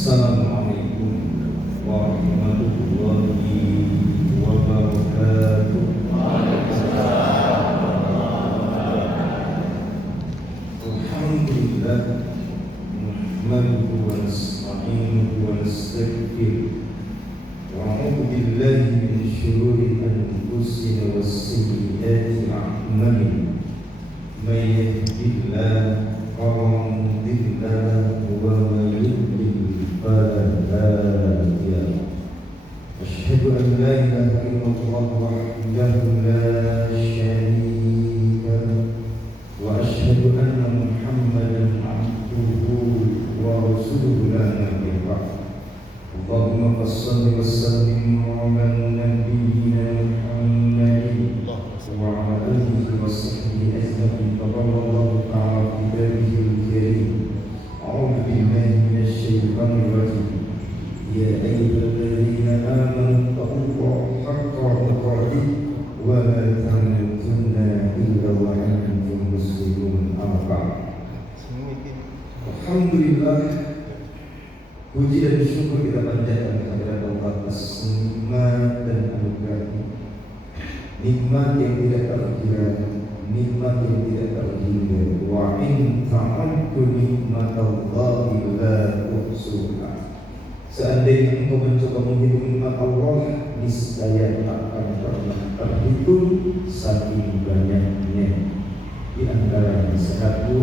Assalamualaikum warahmatullahi wabarakatuh. Alhamdulillah, nahmaduhu wa nasta'inuhu wa nastaghfiruh wa na'udzu billahi min shururi anfusina wa sayyiati a'malina. May yahdihillahu fala mudilla lahu wa may yudlil fala hadiya lahu. Asyhadu an la ilaha illallah wahdahu la syarika lahu wa asyhadu anna Muhammadan abduhu wa rasuluhu la nabiyya ba'dahu. Allahumma shalli wa sallim ala nabiyyina Muhammadin wa ala alihi wa sahbihi ajma'in. Qala ta'ala fi kitabihil karim. A'udzu billahi minasy syaithanir rajim. Ya ayyuhalladzina amanu taqullaha haqqa tuqatih wa la tamutunna illa wa antum muslimun. Amma ba'd. Alhamdulillah, puji dan syukur kita panjatkan kehadirat Allah atas nikmat dan anugerah-Nya. Nikmat yang tidak terkira, nikmat yang tidak terhingga. Wa in ta'uddu nikmatallahi la tuhsuha. Seandainya engkau mencoba menghitung nikmat Allah, niscaya tak akan pernah terhitung saking banyaknya. Di antaranya satu,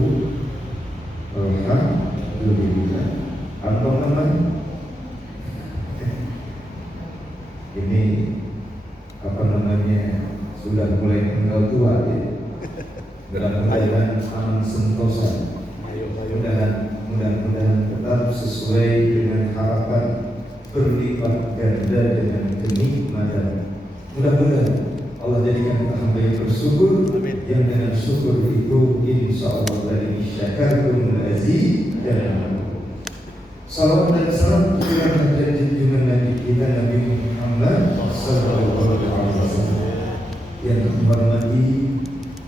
alhamdulillah. Apa namanya? Ini apa namanya? Sudah mulai tinggal tua ya. Mudah-mudahan aman sentosa. Mudah-mudahan tetap sesuai dengan harapan, berlipat ganda dengan kenikmatan. Mudah-mudahan Allah jadikan hamba yang bersyukur, yang dengan syukur itu insya Allah dari syakartum al-aziz dan salawat dan salam kepada junjungan Nabi kita Nabi Muhammad sallallahu alaihi wasallam. Yang dihormati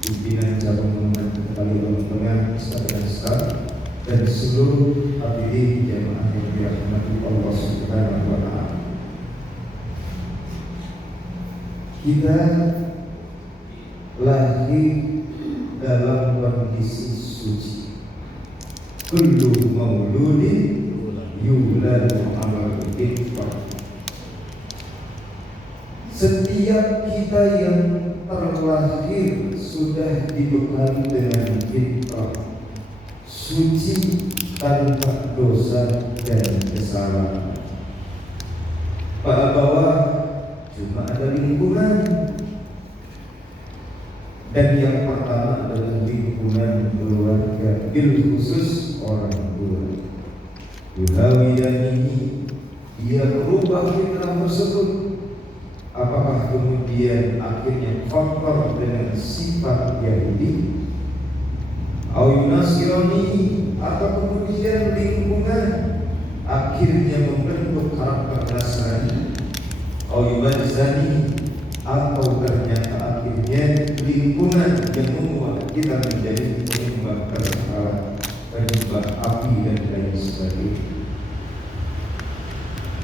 pimpinan cabang Muhammad Kali Lampung Tengah Ustaz dan seluruh hadirin jamaah yang dirahmati Allah Subhanahu wa taala. Kita lahir dalam kondisi suci. Kullu mauludin yuladu ala fitrah. Setiap kita yang terlahir sudah dibekali dengan fitrah suci, tanpa dosa dan kesalahan. Bahwa cuma ada lingkungan, dan yang pertama adalah lingkungan keluarga, bil khusus orang tua. Yuhawiyanihi, dia merubah fitrah tersebut. Apakah kemudian akhirnya faktor dengan sifat Yahudi, Nasirani, atau kemudian lingkungan akhirnya membentuk karakter Nasrani, Yunani, atau ternyata akhirnya lingkungan yang membuat kita menjadi penyembah berhala, penyembah api dan lain sebagainya.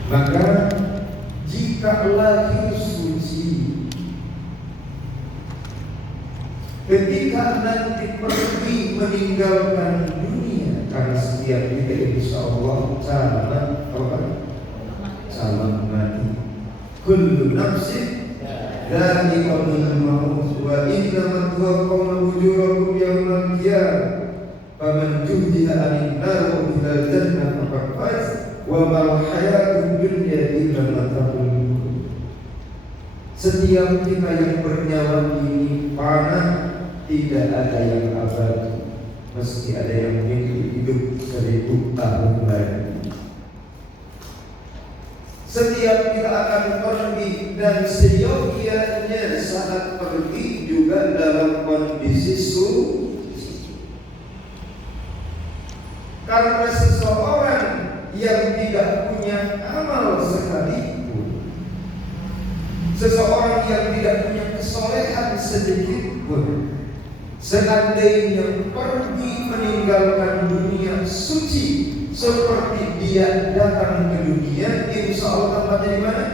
Maka jika lahir suci, ketika nanti pergi meninggalkan dunia, karena setiap kita insya Allah calon mati. Kullu nafsin dha'iqatul maut wa innamat tuwaffawna ujurakum yawmal qiyamah. Faman zuhziha 'anil nar wa udkhila al-jannah faqad faz wa mal hayatud dunya illa mata'ul ghurur. Setiap kita yang bernyawa ini panah, tidak ada yang abadi, mesti ada yang hidup 1000 tahun lagi. Setiap kita akan pergi, dan seyogianya saat pergi juga dalam kondisi suci. Karena seseorang yang tidak punya amal sekalipun, seseorang yang tidak punya kesolehan sedikit pun, Seandainya pergi meninggalkan dunia suci seperti dia datang ke dunia, insya Allah tempatnya di mana?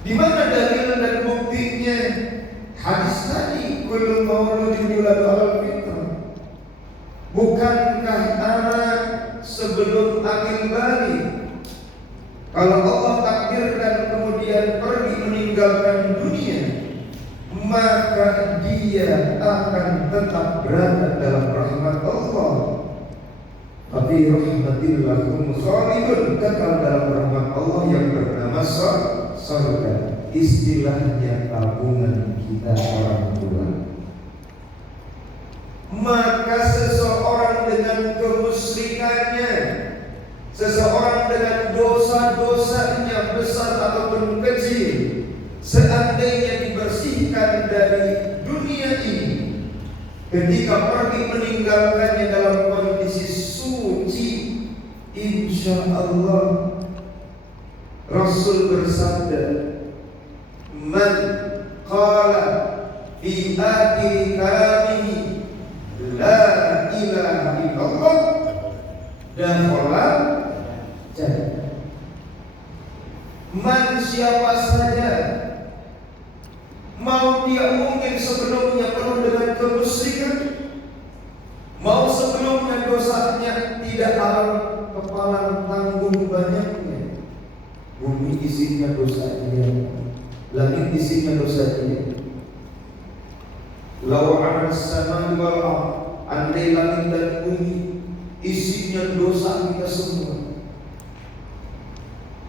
Di mana dalil dan buktinya? Hadis tadi, kullu mauludin yuladu alal fitrah. Bukankah anak sebelum akil balik, kalau Allah takdirkan kemudian pergi meninggalkan dunia, maka dia akan tetap berada dalam rahmat Allah. Tapi rahmatillah khalidun, kekal dalam rahmat Allah yang bernama surga. Istilahnya tabungan kita orang tua. Maka seseorang dengan kemusyrikannya, seseorang dengan dosa-dosanya besar ataupun kecil, seandainya dibersihkan dari dunia ini, ketika pergi meninggalkannya dalam kondisi suci, insya Allah Rasul bersabda, man qala fi akhir kalamihi la ilaha illallah dakhala jannah. Man siapa saja, mau dia mungkin sebelumnya penuh dengan kemusyrikan, mau sebelumnya dosanya tidak alam kepala tanggung banyaknya, bumi isinya dosanya, langit isinya dosanya. Law anas samai wal ardh, andai langit dan bumi isinya dosa kita semua.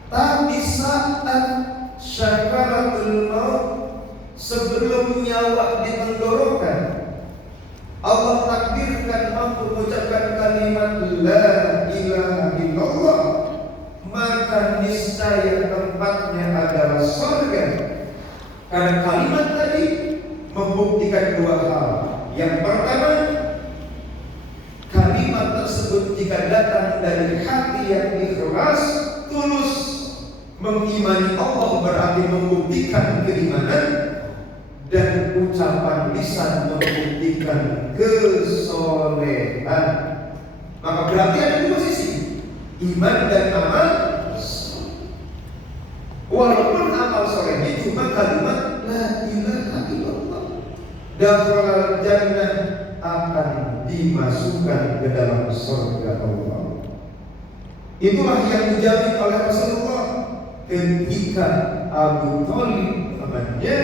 Tapi saat syakaratul maut, sebelum nyawa ditenggorokan, Allah takdirkan mampu mengucapkan kalimat la ilaha illallah, maka niscaya tempatnya adalah surga. Karena kalimat tadi membuktikan dua hal. Yang pertama, kalimat tersebut jika datang dari hati yang ikhlas, tulus mengimani Allah, berarti membuktikan keimanan, dan ucapan lisan membuktikan kesolehan. Maka berarti ada dua sisi, iman dan amal. Walaupun amal solehnya cuma kalimat la ilaha illallah, dakhalal jannah, akan dimasukkan ke dalam surga Allah. Itulah yang dijamin oleh Rasulullah ketika Abu Thalib namanya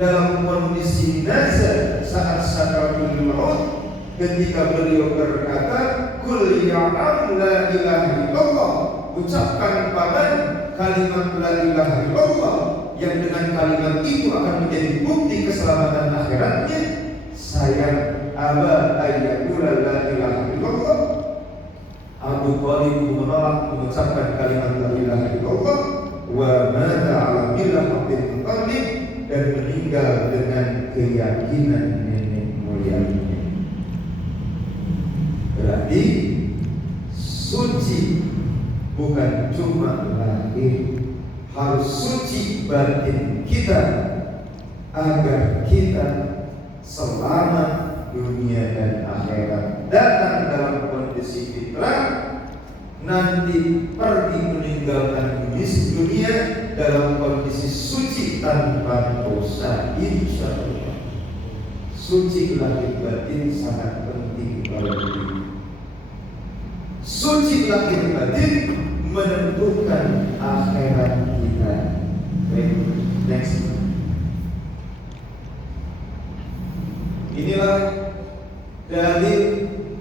dalam kondisi nazar saat sakaratul maut, ketika beliau berkata, "Qul ya am la ilaha illallah," ucapkan paman kalimat la ilaha illallah, yang dengan kalimat itu akan menjadi bukti keselamatan akhiratnya. Sayang aba ayyakula la ilaha illallah, Abu Thalib menolak mengucapkan kalimat la ilaha illallah, wa mata ala millah Abdul Muttalib, dan meninggal dengan keyakinan nenek moyangnya. Berarti suci bukan cuma lahir, harus suci batin kita agar kita selamat dunia dan akhirat. Datang dalam kondisi fitrah, nanti pergi meninggalkan dunia dalam kondisi suci tanpa dosa, insya Allah. Suci lahir batin sangat penting bagi kita. Suci lahir batin menentukan akhirat kita. Next. Inilah dalil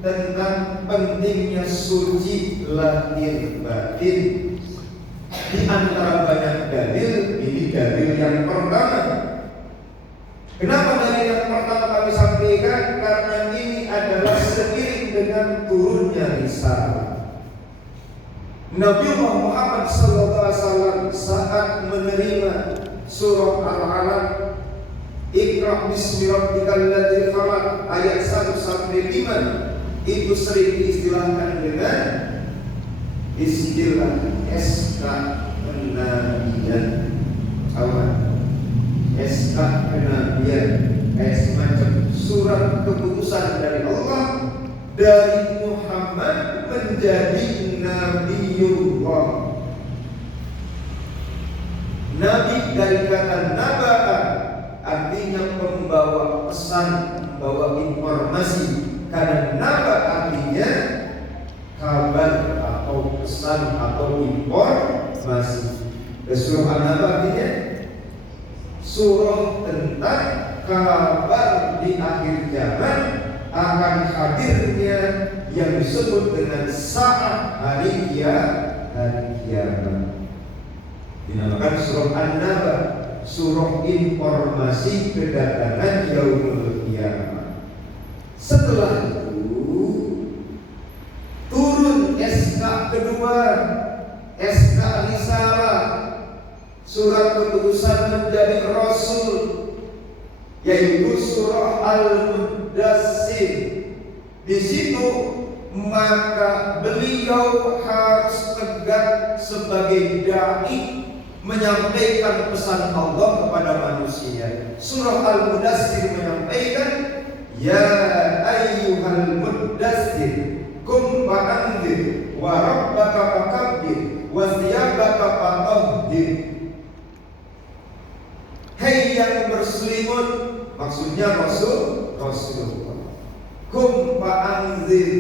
tentang pentingnya suci lahir batin. Di antara banyak dalil, ini dalil yang pertama. Kenapa dalil yang pertama kami sampaikan? Karena ini adalah seiring dengan turunnya risalah. Nabi Muhammad SAW saat menerima surah Al-Alaq, Iqra bismi rabbikal ladzi khalaq, ayat 1 sampai 5, itu sering diistilahkan dengan istilah SK Nabiyan. SK kenabian, kayak semacam surat keputusan dari Allah, dari Muhammad menjadi Nabiullah. Nabi dari kata naba'a, artinya pembawa pesan, membawa informasi. Karena naba artinya kabar atau pesan atau informasi. Surah An-Naba artinya surah tentang kabar di akhir zaman akan hadirnya yang disebut dengan saat hari kiamat. Dinamakan surah An-Naba, surah informasi kedatangan yaumul kiamat. Setelah itu turun SK kedua, SK Risalah, surat keputusan menjadi Rasul, yaitu surah Al-Mudassir. Di situ maka beliau harus tegak sebagai dai menyampaikan pesan Allah kepada manusia. Surah Al-Mudassir menyampaikan, ya ayyuhal mudassir kum fa'anzir wa rabbaka fakabbir wa thiyabaka fatahhir. Hei yang berselimut, maksudnya Rasulullah. Kum fa'anzir,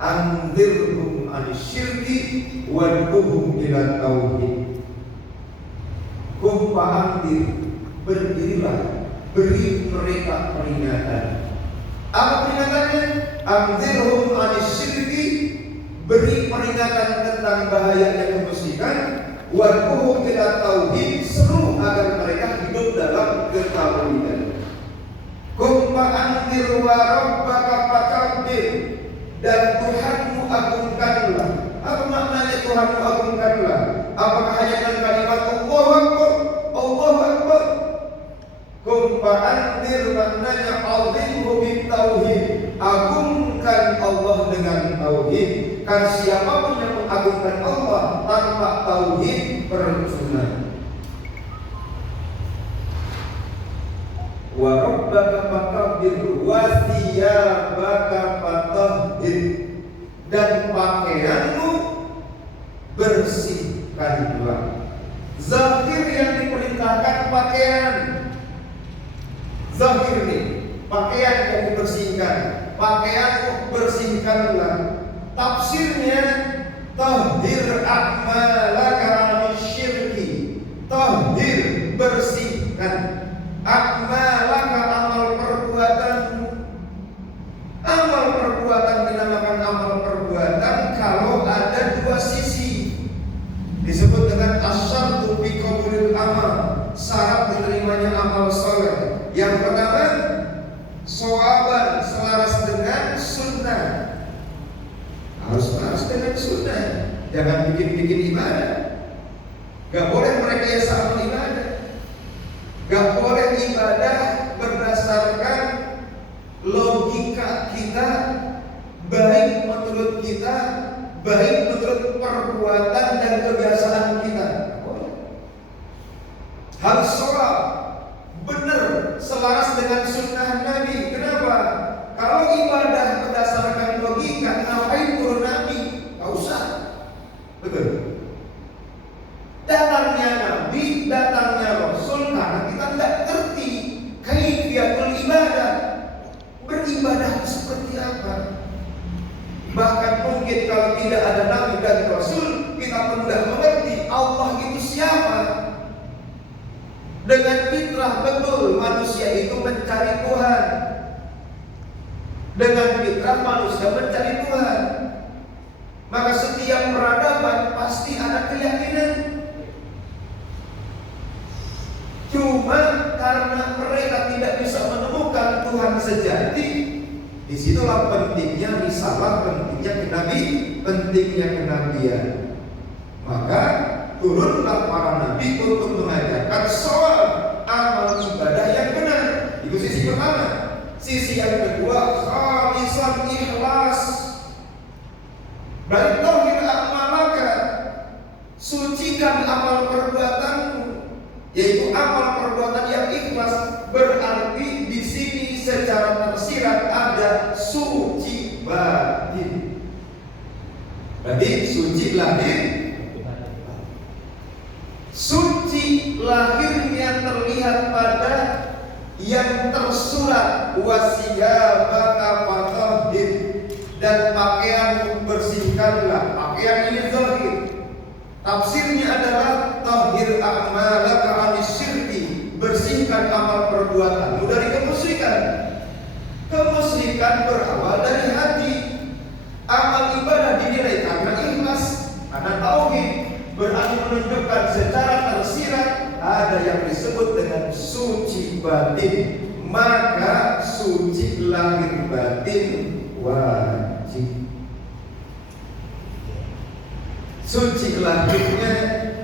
anzirhum anisyirki wad'uhum ila tauhid. Kum fa'anzir, berdirilah, beri mereka peringatan. Apa peringatannya? Anzirhum anisyirki, beri peringatan tentang bahayanya kemusyrikan. Wad'uhum ila tauhid, seru agar mereka hidup dalam ketauhidan. Kum fa'anzir wa rabbaka fakabbir, dan Tuhanmu agungkanlah. Apa maknanya Tuhanmu agungkanlah? Apakah hanya dengan kalimat Allahu Akbar? Allahu Akbar. Kum fa'anzir maknanya azimhu bitauhid, agungkan Allah dengan tauhid. Karena siapapun yang mengagungkan Allah tanpa tauhid percuma. Wa rabbaka fakabbir wa thiyabaka fatahhir, dan pakaianmu bersihkanlah. Zahir yang diperintahkan pakaian. Zahir nih, pakaian yang dibersihkan. Pakaianmu bersihkanlah. Tafsirnya tahdir a'malaka anisyirki. Tahdir, bersihkan. A'malaka, amal perbuatanmu. Amal perbuatan dinamakan amal perbuatan kalau ada dua sisi. Disebut dengan asyartu bi qabulil amal, syarat diterimanya amal saleh. Yang pertama, shawaban, selaras dengan sunnah. Harus selaras dengan sunnah. Jangan bikin-bikin ibadah. Gak boleh merekayasa amal ibadah. Gak boleh ibadah berdasarkan logika kita, baik menurut kita, baik menurut perbuatan dan kebiasaan kita. Harus sholat benar, selaras dengan sunnah Nabi. Kenapa? Kalau ibadah berdasarkan logika, ngapain turun Nabi? Gak usah. Betul. Datangnya Nabi, datangnya Rasul karena kita tidak ngerti kaifiyatul ibadah. Beribadah seperti apa? Bahkan mungkin kalau tidak ada Nabi dan Rasul, kita pun tidak mengerti Allah itu siapa. Dengan fitrah betul manusia itu mencari Tuhan. Dengan fitrah manusia mencari Tuhan. Maka setiap peradaban pasti ada keyakinan. Cuma karena mereka tidak bisa menemukan Tuhan sejati, disitulah pentingnya risalah, pentingnya kenabi, pentingnya kenabian. Maka turunlah para nabi untuk mengajarkan soal amal ibadah yang benar. Itu sisi pertama. Sisi yang kedua, khalisan ikhlas. Balik tauhid amalaka, sucikan amal perbuatanmu. suci, amal perbuatan yang ikhlas, berarti di sini secara tersirat ada suci batin. Berarti suci lahir, suci lahirnya terlihat pada yang tersurat wasiyabaka fatahhir, dan pakaian bersihkanlah. Pakaian ini zahir. Tafsirnya adalah tahhir a'malaka 'anis syirki, bersihkan amal perbuatanmu dari kemusyrikan. Kemusyrikan berawal dari hati. Amal ibadah dinilai karena ikhlas, karena tauhid, berarti menunjukkan secara tersirat ada yang disebut dengan suci batin. Maka suci lahir batin wajib. Suci lahirnya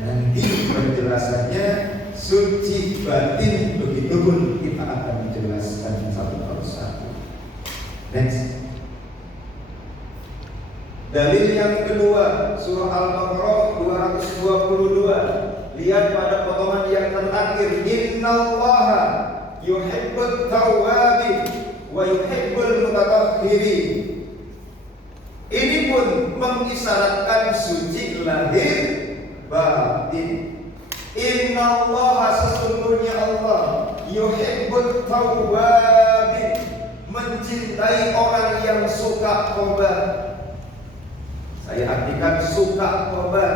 nanti penjelasannya, suci batin begitupun kita akan menjelaskan satu persatu. Next. Dalil yang kedua, surah Al-Baqarah 222. Lihat pada potongan yang terakhir, innallaha yuhibbut tawwabin wa yuhibbul mutatahhirin. Ini pun mengisyaratkan suci lahir batin. Innallaha, sesungguhnya Allah, yuhibbut tawwabin, mencintai orang yang suka tobat. Saya artikan suka tobat,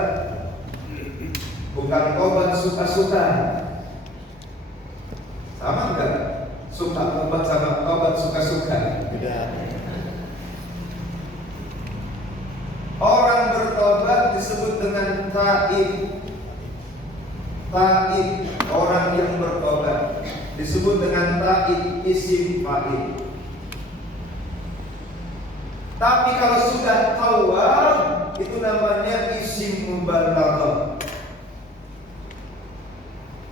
bukan tobat suka-suka. Sama enggak? Suka tobat sama tobat suka-suka? Beda. Orang bertobat disebut dengan taib. Taib, orang yang bertobat disebut dengan taib, isim fa'il. Tapi kalau sudah tawwab, itu namanya isim mubalaghah.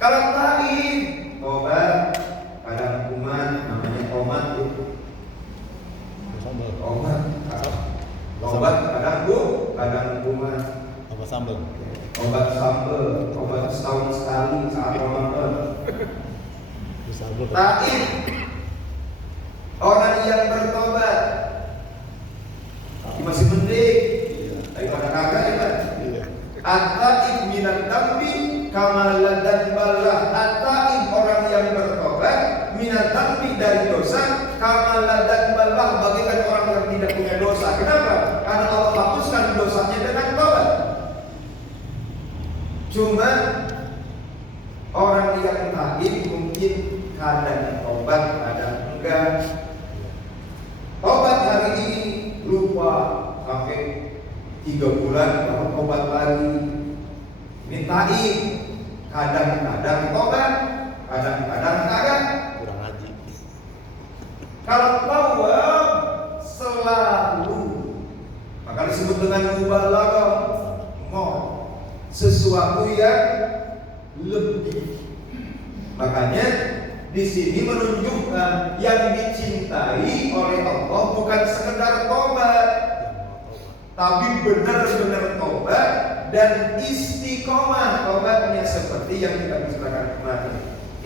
Kalau taib, tobat, kadang kuman, namanya tomat itu. Tobat kadang kuman. Obat sambal. Obat sambal, obat setahun sekali saat Ramadan. Taib, orang yang bertobat. Masih mending daripada kagak ya kan? At-taib minat dambi kamalan dan balah. At-taib, orang yang bertobat, minat dambi dari dosa, kamalan dan balah, bagikan orang yang tidak punya dosa. Kenapa? Karena Allah hapuskan dosanya dengan tobat. Cuma orang yang taib mungkin kadang tobat, kadang enggak. Tobat hari ini lupa sampai 3 bulan baru tobat lagi. Ini taib, kadang-kadang tobat, kadang-kadang kagak. Kurang haji. Kalau tawab selalu, maka disebut dengan mubalaghah, sesuatu yang lebih. Makanya di sini menunjukkan yang dicintai oleh Allah bukan sekedar tobat, tapi benar-benar tobat dan istiqomah tobatnya, seperti yang kita bicarakan kemarin.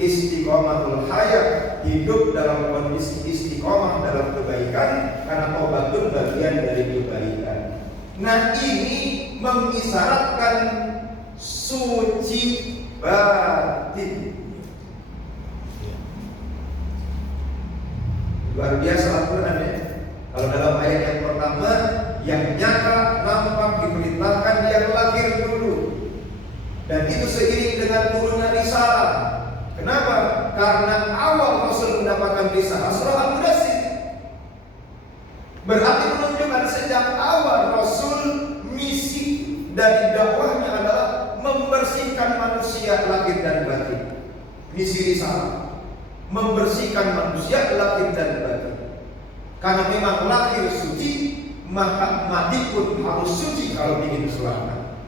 Istiqomatul hayat, hidup dalam kondisi istiqomah dalam kebaikan, karena tobat itu bagian dari kebaikan. Nah, ini mengisyaratkan suci batin. Luar biasa Al-Quran ya. Kalau dalam ayat yang pertama, yang nyata nampak diperintahkan yang lahir dulu, dan itu seiring dengan turunnya risalah. Kenapa? Karena awal Rasul mendapatkan risalah surah Al-Mudaththir. Berarti menunjukkan sejak awal Rasul misi dari dakwahnya adalah membersihkan manusia lahir dan batin. Misi risalah, membersihkan manusia lahir dan batin. Karena memang lahir suci, maka mati pun harus suci kalau ingin selamat.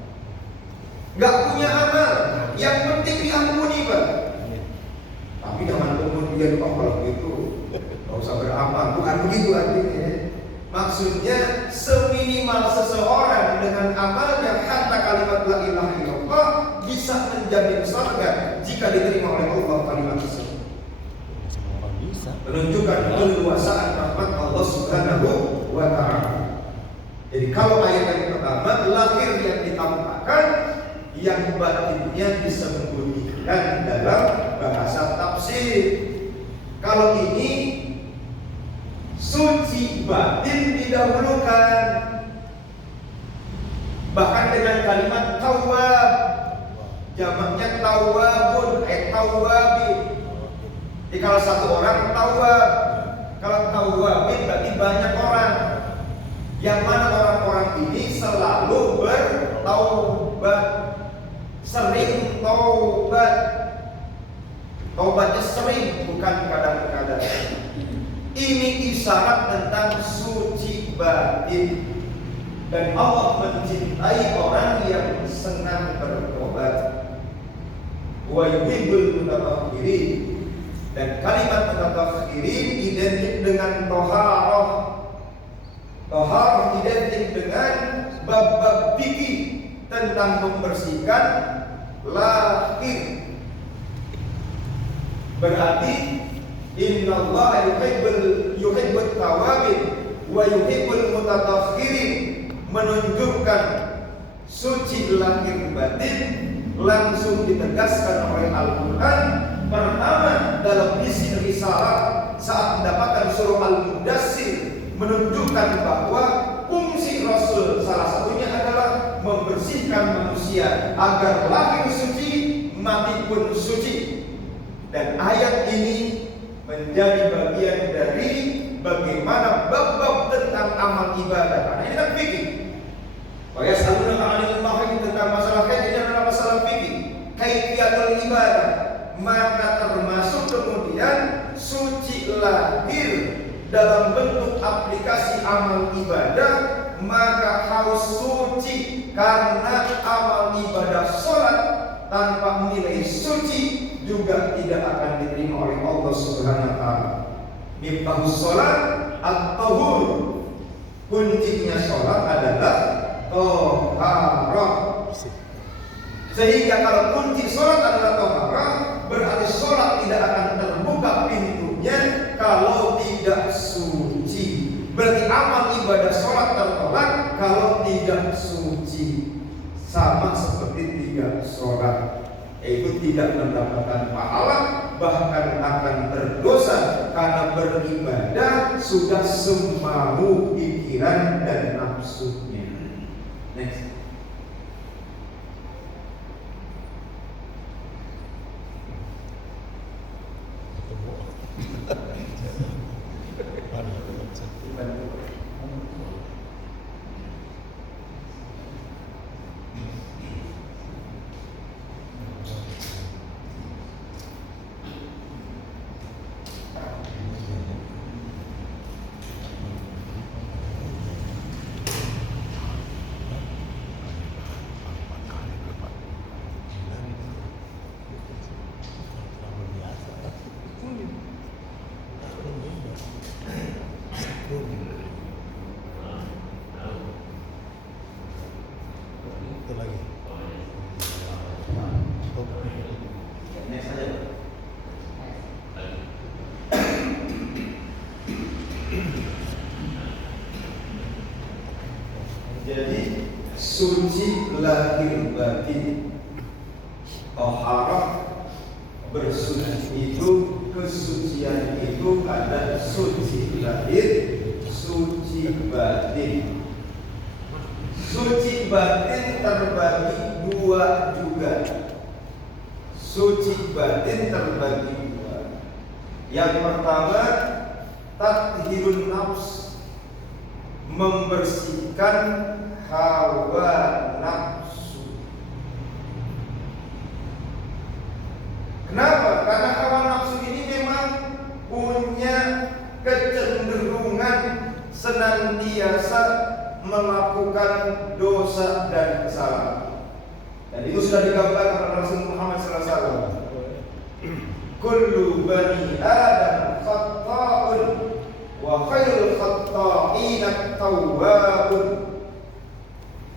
Gak punya amal, yang penting diampuni Pak. Tapi jangan kemudian kalau gitu gak usah beramal. Bukan begitu artinya. Maksudnya seminimal seseorang dengan amalnya hatta kalimat la ilaha illallah bisa menjamin surga jika diterima oleh Allah kalimat tersebut. Menunjukkan keluasaan rahmat Allah Subhanahu wa ta'ala. Jadi kalau ayat yang pertama, lahir yang ditampakkan, yang batinnya disembunyikan dalam bahasa tafsir. Kalau ini suci batin didahulukan, bahkan dengan kalimat tawwab, jamaknya tawwabun, tawwabin. Jadi kalau satu orang tawwab, kalau tawwabin berarti banyak orang. Yang mana orang-orang ini selalu bertaubat, sering taubat. Taubatnya sering, bukan kadang-kadang. Ini isyarat tentang suci batin. Dan Allah mencintai orang yang senang bertobat. Wa yuhibbul mutatahhirin. Dan kalimat mutatahhirin identik dengan toharah. Toharah identik dengan bab-bab fikih tentang membersihkan lahir. Berarti innallaha yuhibbut tawabin wa yuhibbul mutatahhirin, menunjukkan suci lahir batin langsung ditegaskan oleh Al-Quran. Pertama dalam misi risalah saat mendapatkan surah Al-Mudassir, menunjukkan bahwa fungsi Rasul salah satunya adalah membersihkan manusia agar lahir suci, mati pun suci. Dan ayat ini menjadi bagian dari bagaimana bab-bab tentang amal ibadah. Karena ini kan fikih. Wa yas'alunaka 'anil mahid, tentang masalah haid, ini adalah masalah fikih, kaifiyatul ibadah. Maka termasuk kemudian suci lahir dalam bentuk aplikasi amal ibadah, maka harus suci. Karena amal ibadah sholat tanpa nilai suci juga tidak akan diterima oleh Allah Subhanahu wa ta'ala. Miftahus sholat at-tahur, kuncinya sholat adalah toharah. Sehingga kalau kunci sholat adalah toharah, berarti sholat tidak akan terbuka pintunya kalau tidak suci. Berarti amal ibadah sholat tertolak kalau tidak suci. Sama seperti tidak sholat, yaitu tidak mendapatkan pahala, bahkan akan berdosa karena beribadah sudah semau pikiran dan nafsunya. Next. Jadi suci lahir batin, taharah, bersuci itu, kesucian itu ada suci lahir, suci batin. Suci batin terbagi dua juga. Suci batin terbagi dua. Yang pertama, tathhirun nafs, membersihkan hawa nafsu. Kenapa? Karena hawa nafsu ini memang punya kecenderungan senantiasa melakukan dosa dan kesalahan. Dan itu sudah digambarkan oleh Rasul Muhammad SAW. Kullu bani Adam khata'un wa khairul khata'ina tawwabun.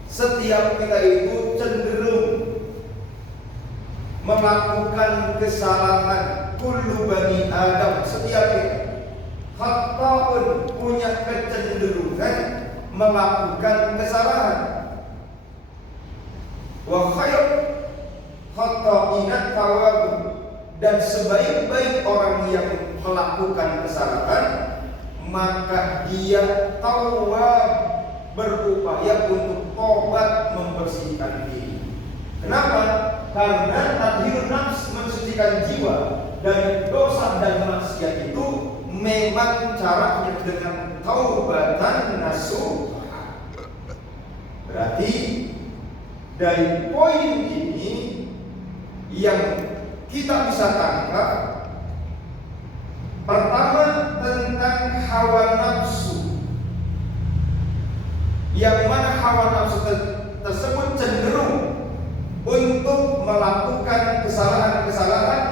Setiap kita itu cenderung melakukan kesalahan. Kullu bani Adam, setiap khata'un, punya kecenderungan melakukan kesalahan. Wa khair khata'inat tawabun, dan sebaik-baik orang yang melakukan kesalahan maka dia tawab, berupaya untuk tobat, membersihkan diri. Kenapa? Karena tathirun nafs, mensucikan jiwa dari dosa dan maksiat itu memang caranya dengan taubatan nasuha. Berarti dari poin ini yang kita bisa tangkap, pertama tentang hawa nafsu, yang mana hawa nafsu tersebut cenderung untuk melakukan kesalahan-kesalahan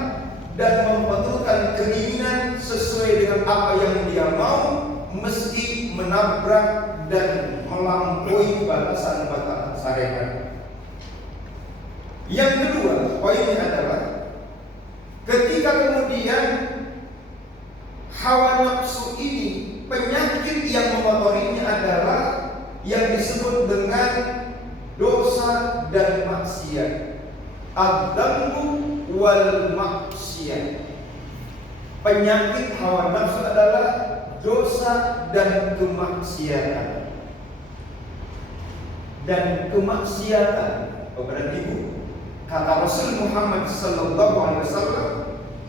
dan membetulkan keinginan sesuai dengan apa yang dia mau, meski menabrak dan melampaui batasan-batasan syariat. Yang kedua, poinnya adalah ketika kemudian hawa nafsu ini, penyakit yang memotorinya adalah yang disebut dengan dosa dan maksiat. Ad-dambu wal maksiat. Penyakit hawa nafsu adalah dosa dan kemaksiatan. Dan kemaksiatan, berarti Ibu, kata Rasul Muhammad sallallahu alaihi wasallam,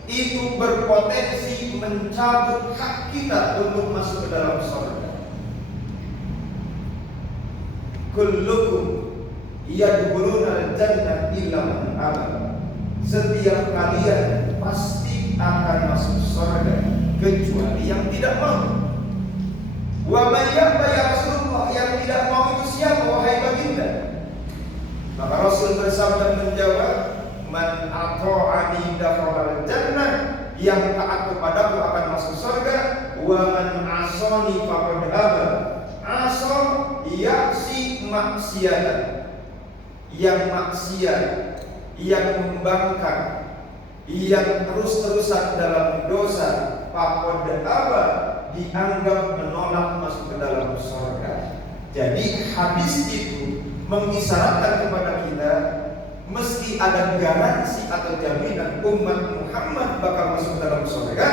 itu berpotensi mencabut hak kita untuk masuk ke dalam surga. Kullukum yadkhuluna al-jannah illa man aba. Setiap kalian pasti akan masuk surga kecuali yang tidak mau. Wa may yaba ya Rasulullah, yang tidak mau itu siapa wahai baginda? Maka Rasul bersabda menjawab, man ata'ani dakhala al-jannah, yang taat kepadaku akan masuk surga. Wa man asani faqad aba. Asa yaksi maksiatan, yang maksiat, yang membangkang, yang terus-terusan dalam dosa, faqad aba, dianggap menolak masuk ke dalam surga. Jadi hadis itu mengisyaratkan kepada kita, meski ada garansi atau jaminan umat Muhammad bakal masuk dalam surga,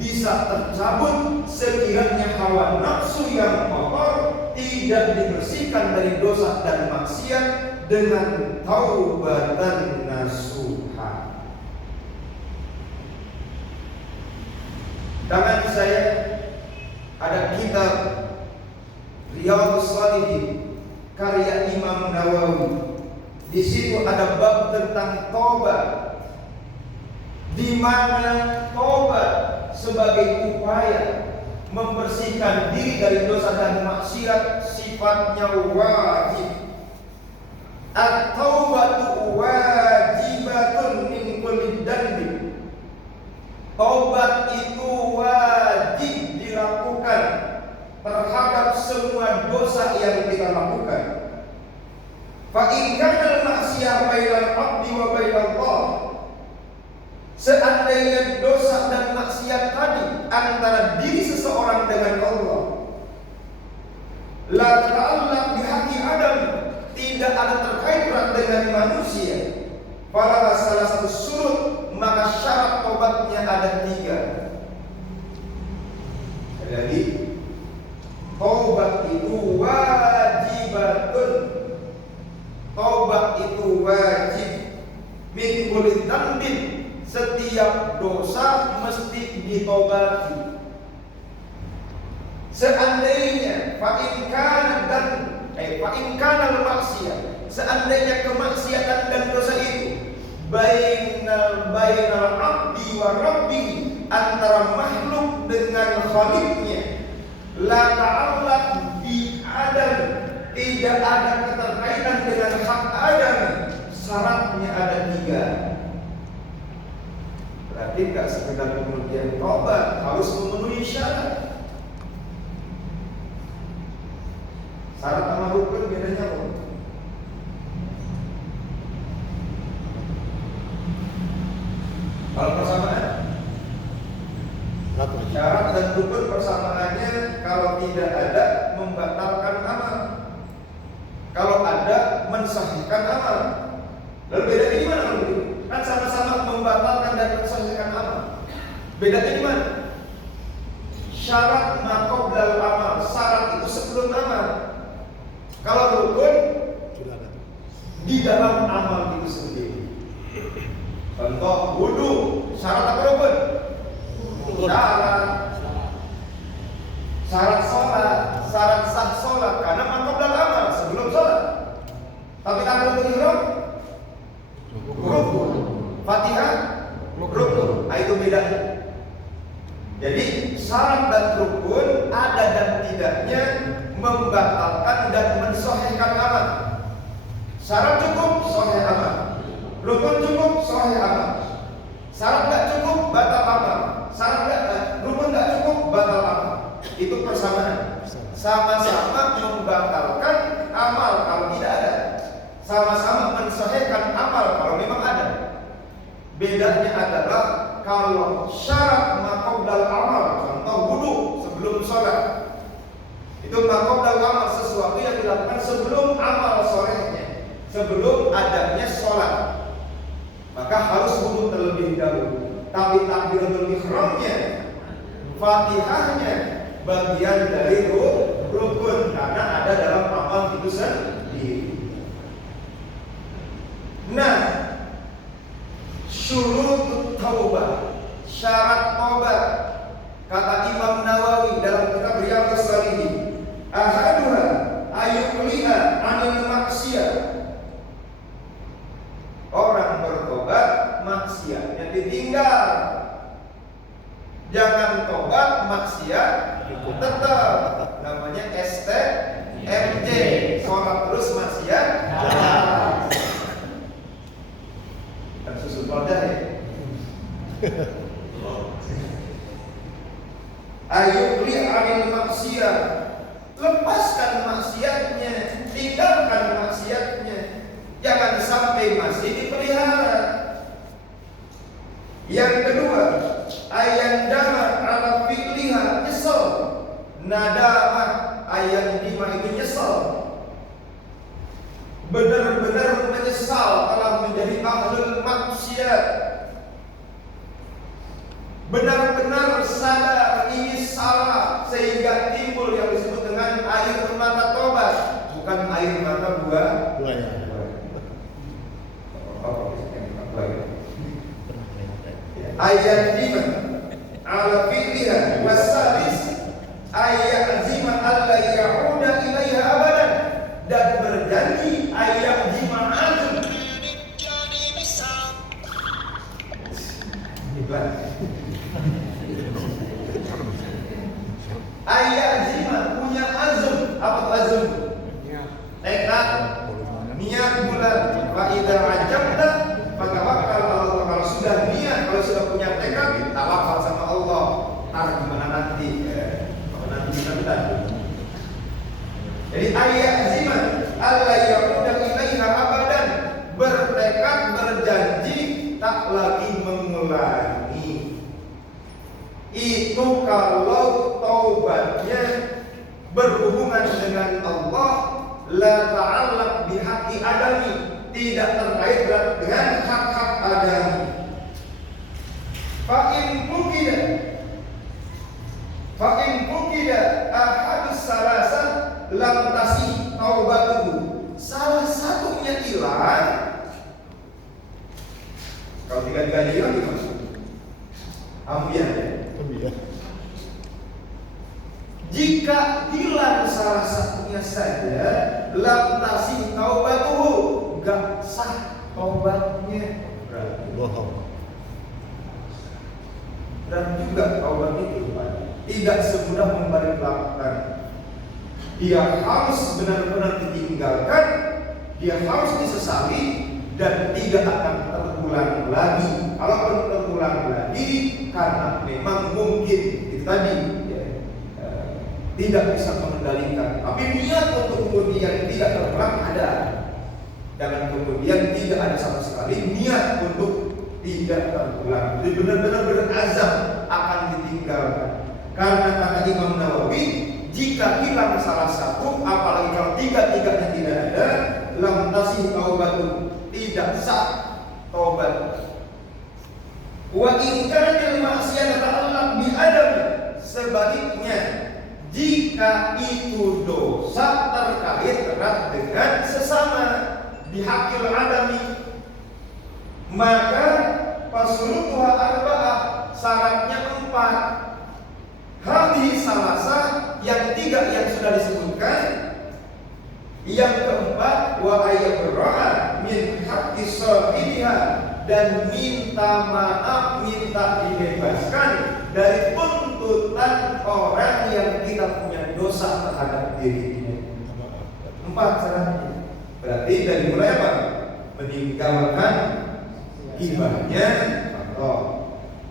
bisa tercabut sekiranya hawa nafsu yang kotor tidak dibersihkan dari dosa dan maksiat dengan taubatan nasuha. Tangan saya ada kitab Riyadhus Shalihin karya Imam Nawawi. Di situ ada bab tentang tobat, di mana tobat sebagai upaya membersihkan diri dari dosa dan maksiat sifatnya wajib. At-taubatu wajibatun min kulli dhanbi. Taubat itu wajib dilakukan terhadap semua dosa yang kita lakukan. Fa in kana al-ma'siyah bainal 'abdi wa bainallah, seandainya dosa dan maksiat tadi antara diri seseorang dengan Allah, la ta'allaq bihaqqi adam, tidak ada terkait erat dengan manusia, pada salah satu surut, maka syarat tobatnya ada 3. Jadi taubat itu wajibatun, taubat itu wajib, min kulli dzambin, setiap dosa mesti ditobati. Seandainya fa in kana al-maksiyah, seandainya kemaksiatan dan dosa itu bainal abdi wa rabbi, antara makhluk dengan khaliknya, la ta'allaq bi adam, tidak ada keterkaitan dengan hak Adam, syaratnya ada 3. Berarti tidak sekedar kemudian tobat, harus memenuhi syarat. Syarat sama rukun bedanya apa? kalau tidak ada membatalkan amal. Kalau ada mensahihkan amal. Lalu bedanya di mana kalau begitu? Kan sama-sama membatalkan dan mensahihkan amal. Bedanya di mana? Syarat maqoblal amal, syarat itu sebelum amal. Kalau rukun di dalam amal itu sendiri. Contoh wudu, syarat apa rukun? Syarat sholat, syarat sah sholat karena maqoblal amal sebelum sholat. Tapi takbiratul ihram rukun, Fatihah rukun. Itu bedanya. Jadi syarat dan rukun ada dan tidaknya membatalkan dan mensahihkan amal. Syarat cukup, sahih amal. Rukun cukup, sahih amal. Syarat tidak cukup, batal amal. Rukun tidak cukup, batal amal. Itu persamaan. Sama-sama membatalkan amal kalau tidak ada. Sama-sama mensahihkan amal kalau memang ada. Bedanya adalah kalau syarat maqoblal amal, contoh wudu sebelum sholat, itu maqoblal amal, sesuatu yang dilakukan sebelum amal sorehnya, sebelum adanya sholat, maka harus wudu terlebih dahulu. Tapi takbiratul ihramnya, Fatihahnya bagian dari rukun karena ada dalam amal itu sendiri. Nah, syurut taubah, syarat taubat, kata Imam Nawawi dalam kitab Riyadhus Shalihin, ahaduha ayuliha anil maksiyah. Orang bertobat, maksiatnya ditinggal. Jangan tobat, maksiat tetap. Namanya STMJ, sholat terus maksiat jalan. Dan susun wadah ya. Ayubli anil maksiyah, lepaskan maksiatnya, tinggalkan maksiatnya, jangan sampai masih dipelihara. Yang kedua, ayandama ala fi'liha, nyesel. Nadamah, ayandima itu nyesel, benar-benar menyesal telah menjadi ahlul maksiat. Benar-benar sadar ini salah sehingga timbul yang disebut dengan air mata tobat, bukan air mata buaya. Ayat 5 ala fi'liha wasadis ayat zima alla ya'uda ilaiha abadan, dan berjanji ayat zima azim. Ayat zima punya azam. Apa itu azam? Tekad, niat bulat. Wa idza ajabta fatawakkal ala Allah. Kalau sudah niat, kalau sudah punya tekad, tawakal sama Allah. Ntar gimana nanti? Kalau nanti kita bilang. Jadi ayat zima alla ya'uda ilaiha abadan, bertekad, berjanji tak lagi mengulangi. Itu kalau taubatnya berhubungan dengan Allah, la ta'allaq bihaqi adami, tidak terkait dengan hak-hak adami. Fa in bukida ahadus salasa lam tasih taubatuhu. Salah satunya hilang. Kalau tiga-tiganya hilang gimana? Ambian ya. Jika hilang salah satunya saja, lam tasih taubatuhu, enggak sah taubatnya. Dan juga taubat itu tidak semudah membalik lakukan. Dia harus benar-benar ditinggalkan, dia harus disesali dan tidak akan terulang lagi. Kalau terulang lagi karena memang mungkin itu tadi tidak bisa mengendalikan. Tapi niat untuk kemudian tidak terulang ada. Dan kemudian tidak ada sama sekali niat untuk tidak terulang. Jadi benar-benar berazam akan ditinggalkan. Karena kata Imam Nawawi, salah satu, apalagi kalau tiga-tiganya tidak ada, lam tasih taubatu, tidak sah taubat. Wa in kana al-ma'siyah ta'allaq bi adam, sebaliknya jika itu dosa terkait erat dengan sesama bihaqil adami, maka fasuluha arba'ah, syaratnya 4. Hadis salasa, yang 3 yang sudah disebutkan. Yang keempat, wa ayyabra'a min haqqi sahibiha, dan minta maaf, minta dibebaskan dari tuntutan orang yang kita punya dosa terhadap dirinya. 4 syaratnya. Berarti dari mulai apa? Meninggalkan gibahnya atau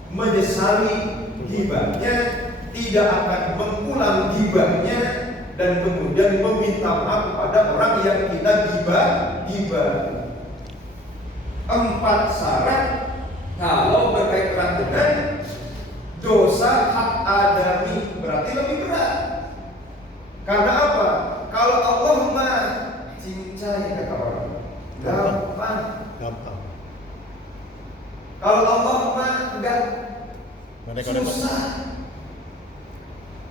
menyesali gibahnya, tidak akan mengulang gibahnya, dan kemudian meminta maaf kepada orang yang kita gibah. 4 syarat kalau berkaitan dengan dosa hak adami, berarti lebih berat. Karena apa? Kalau Allah mah cincai, kata orang, gampang. Kalau Allah mah enggak, susah,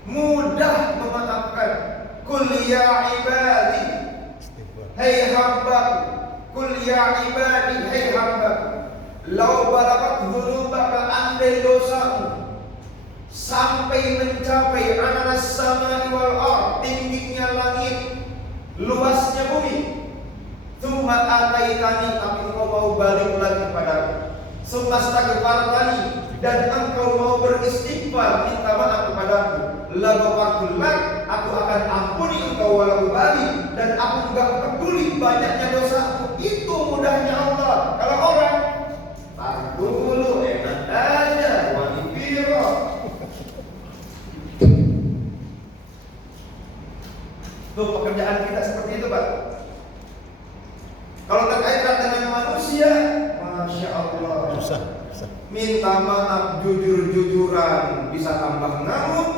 mudah memaafkan. Qul ya ibadi, hai hamba, qul ya ibadi, hai hamba, lau balagat dzunubaka, andai dosamu sampai mencapai ananas samai wal ard, tingginya langit, luasnya bumi, tsumma ataitani, tapi engkau mau balik lagi padaku, tsumma astaghfartani, dan engkau mau beristighfar, minta maaf kepadaku, la ghafartu lak, aku akan ampuni engkau walau balik, dan aku enggak peduli banyaknya dosamu. Itu mudahnya Allah. Kalau orang tar dulu, enak aja, wani piro. Tuh pekerjaan kita seperti itu, Pak. Kalau terkait dengan manusia, Masya Allah, susah. Minta maaf jujur-jujuran bisa tambah ngamuk.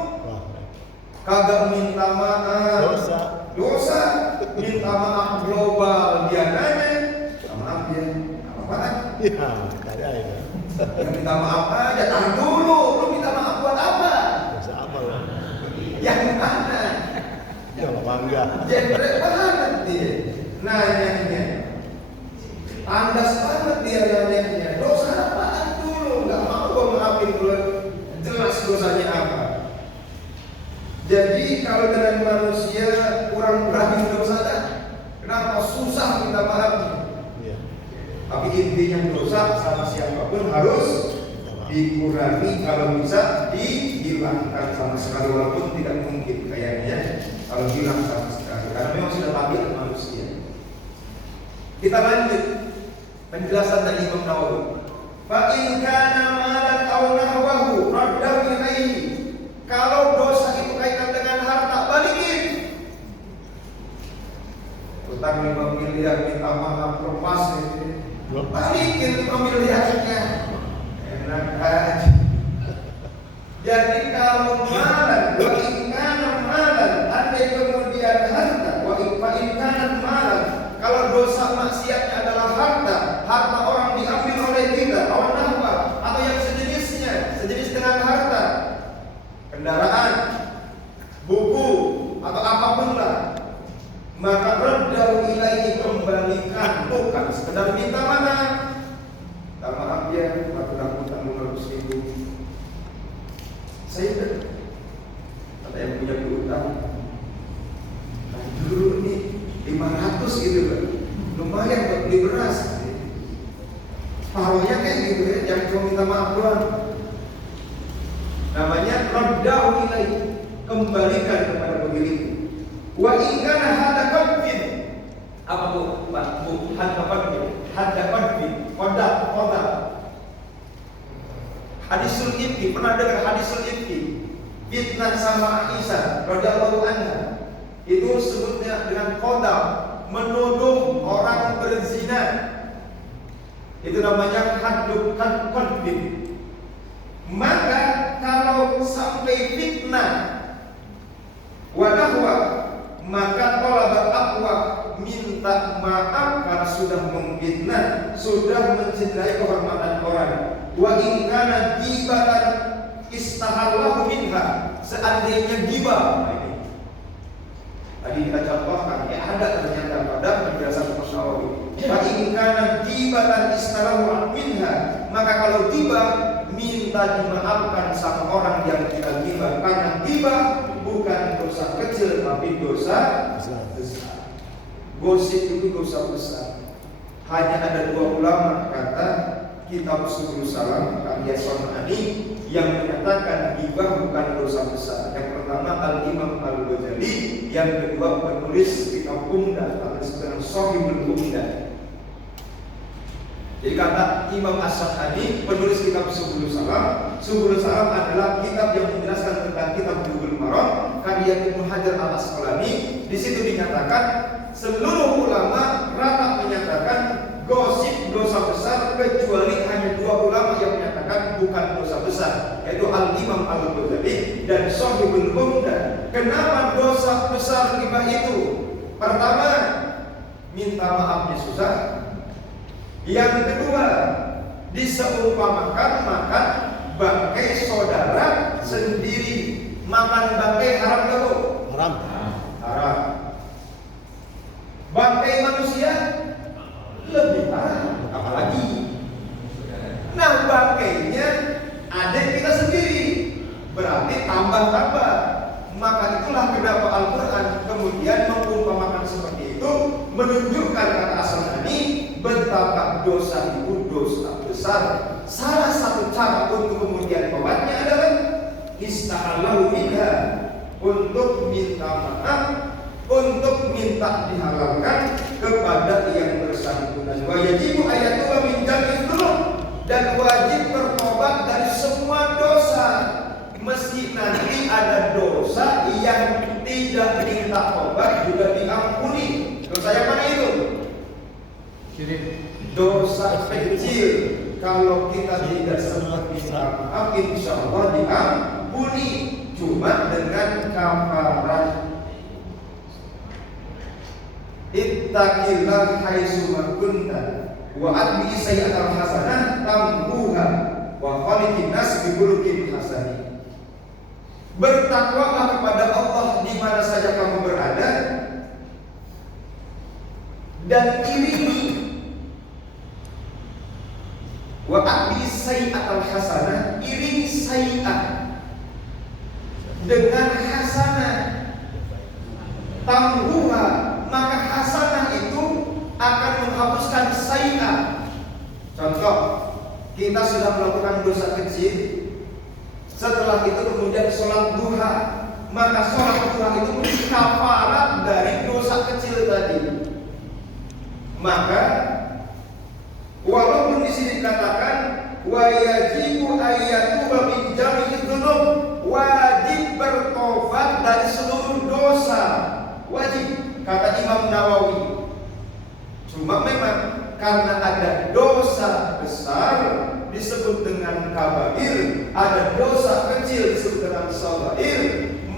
Kagak minta maaf dosa. Minta maaf global, dia nanya, maaf dia apa-apaan? Iya, kayak itu. Minta maaf aja, tahan dulu. Lu minta maaf buat apa? Dosa apa lo? Yang mana? Yang bangga. Jembrek banget dia. Nanyanya, tandas banget dia nanyanya. Dosa apaan dulu? Gak mau gua maafin dulu. Jelas dosanya apa? Jadi kalau dengan manusia kurang berani dosa dah. Kenapa susah minta maaf? Ya. Tapi intinya dosa sama siapapun harus dikurangi, kalau bisa dihilangkan sama sekali, walaupun tidak mungkin kayaknya kalau hilang sama sekali, karena memang sudah tabiat manusia. Kita lanjut penjelasan dari Imam Nawawi. Fa in kana malan aw nahwahu radda ilaihi. Kalau dosa itu kaitan dengan harta, balikin. Utang 5 miliar, minta maaf, lepas itu. Balikin 5 miliarnya. Enak aja. Jadi kalau malan, wa in kana malan, andai kemudian harta, wa in kana malan, kalau dosa maksiatnya adalah harta orang diambil oleh kita, orang nahwa, atau yang sejenisnya, sejenis dengan harta, kendaraan, buku, atau apapun lah, maka raddahu ilaihi, kembalikan, bukan sekedar minta maaf. Minta maaf ya, aku utang 500.000. Saya ada yang punya utang, nah, dulu nih 500 gitu kan, lumayan buat beli beras. Paruhnya kayak gitu ya, jangan cuma minta maaf doang. Namanya raddahu ilaihi, kembalikan kepada pemilik. Wa in kana hada qadfin, apa tuh Pak? Bu, hada qadfin, qadaf. Hadisul ifki, pernah dengar hadisul ifki? Fitnah sama Aisyah radhiyallahu anha. Itu sebutnya dengan qadaf, menuduh orang berzina. Itu namanya haddul qadfin. Maka kalau sampai fitnah, wadahwa, sudah memfitnah, sudah mencederai kehormatan orang. Wa in kana gibatan istahallahu minha, seandainya gibah. Tadi kita contohkan, ada ternyata pada penjelasan Nawawi. Wa in kana gibatan istahallahu minha, maka kalau gibah minta dimaafkan sama orang yang kita gibah, karena gibah bukan dosa kecil tapi dosa besar. Gosip itu dosa besar. Hanya ada dua ulama kata kitab Subul Salam karya Son'ani yang menyatakan gibah bukan dosa besar. Yang pertama Al-Imam Al-Ghazali, yang kedua penulis kitab Umdah atau disebut Shahihul Umdah. Jadi kata Imam As-San'ani, penulis kitab Subul Salam. Subul Salam adalah kitab yang menjelaskan tentang kitab Bulughul Maram karya Ibnu Hajar Al-Asqalani. Di situ dinyatakan seluruh ulama rata menyatakan gosip dosa besar, kecuali hanya dua ulama yang menyatakan bukan dosa besar, yaitu Al-Imam Al-Ghazali dan Shahihul Umdah. Kenapa dosa besar ghibah itu? Pertama, minta maafnya susah. Yang kedua, diseumpamakan makan bangkai saudara sendiri. Makan bangkai haram gak bu? Haram. Haram. Bangkai manusia lebih haram, apalagi. Nah, bangkainya adik kita sendiri, berarti tambah-tambah. Maka itulah kenapa Al-Quran kemudian mengumpamakan seperti itu, menunjukkan kata As-San'ani betapa dosa itu dosa besar. Salah satu cara untuk kemudian tobatnya adalah istahallahu minha, untuk minta maaf, untuk minta dihalalkan kepada yang bersangkutan. Wa yajibu ayatuha min jami'id dzunub, dan wajib bertobat dari semua dosa. Meski nanti ada dosa yang tidak minta tobat juga diampuni. Dosa yang mana itu? Dosa kecil. Kalau kita tidak sempat minta maaf, insya Allah diampuni, cuma dengan kafarat. Ittaqillah haitsu ma kunta wa atbi sayyi'atal hasanah tamhuha wa khaliqin nas bi khuluqin hasan. Bertakwalah kepada Allah di mana saja kamu berada, dan iringi wa atbi sayyi'atal hasanah, iringi sayyi'ah dengan hasanah. Tamhuha, maka hasanah itu akan menghapuskan sayyi'ah. Contoh, kita sudah melakukan dosa kecil, setelah itu kemudian sholat duha, maka sholat duha itu menjadi kafarat dari dosa kecil tadi. Maka walaupun di sini dikatakan wa yajibu ayyatuba min jami'id dzunub, wajib bertobat dari seluruh dosa, wajib, kata Imam Nawawi. Cuma memang karena ada dosa besar disebut dengan kabair, ada dosa kecil disebut dengan shaghair,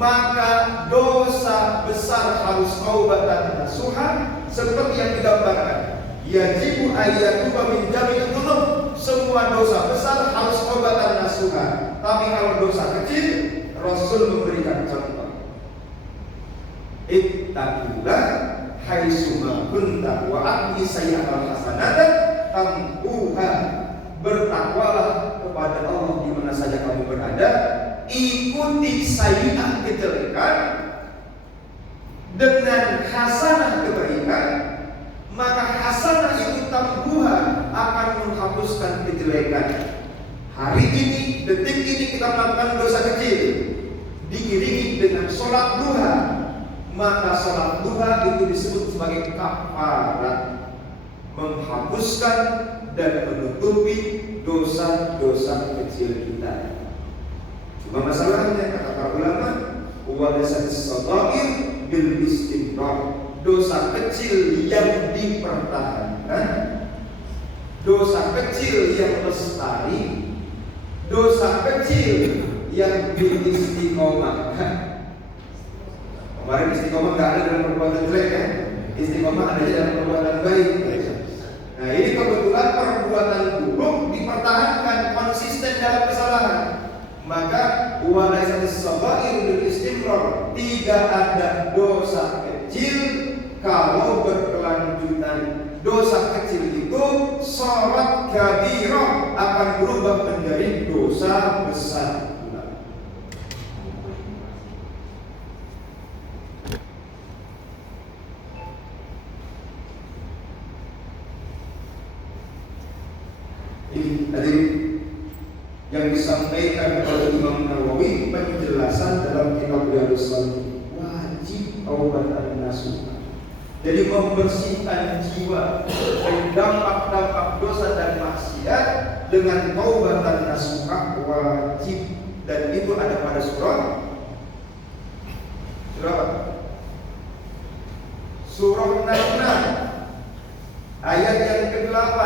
maka dosa besar harus taubatan nasuha seperti yang digambarkan. Yajibu ayyatuba min jami'id dzunub, semua dosa besar harus taubatan nasuha. Tapi kalau dosa kecil, Rasul memberikan contoh. Ittaqillah haitsu ma kunta wa atbi sayyi'atal hasanata tamhuha. Bertakwalah kepada Allah di mana saja kamu berada, ikuti sayyi'ah kejelekan dengan hasanah kebaikan, maka hasanah itu tambuha akan menghapuskan kejelekan. Hari ini, detik ini kita melakukan dosa kecil, diiringi dengan sholat duha, maka sholat duha itu disebut sebagai kafarat, menghapuskan dan menutupi dosa-dosa kecil kita. Cuma masalahnya kata para ulama, walasatis shaghair bil istimrar, dosa kecil yang dipertahankan, dosa kecil yang lestari, dosa kecil yang beristiqomahkan. Kemarin istiqomah nggak ada dalam perbuatan jelek ya, istiqomah ada dalam perbuatan baik. Nah, ini kebetulan perbuatan buruk dipertahankan konsisten dalam kesalahan. Maka walaisa as-saghairu bil istimrar, tidak ada dosa kecil kalau berkelanjutan. Dosa kecil itu sholat kabirah akan berubah menjadi dosa besar. Ini tadi yang disampaikan oleh Imam Nawawi, penjelasan dalam kitab Riyadhus Shalihin, wajib taubatan nasuha. Jadi membersihkan jiwa dari dampak-dampak dosa dan maksiat dengan taubatan nasuha wajib, dan itu ada pada surah apa? Surah An-Nahl ayat yang ke-8.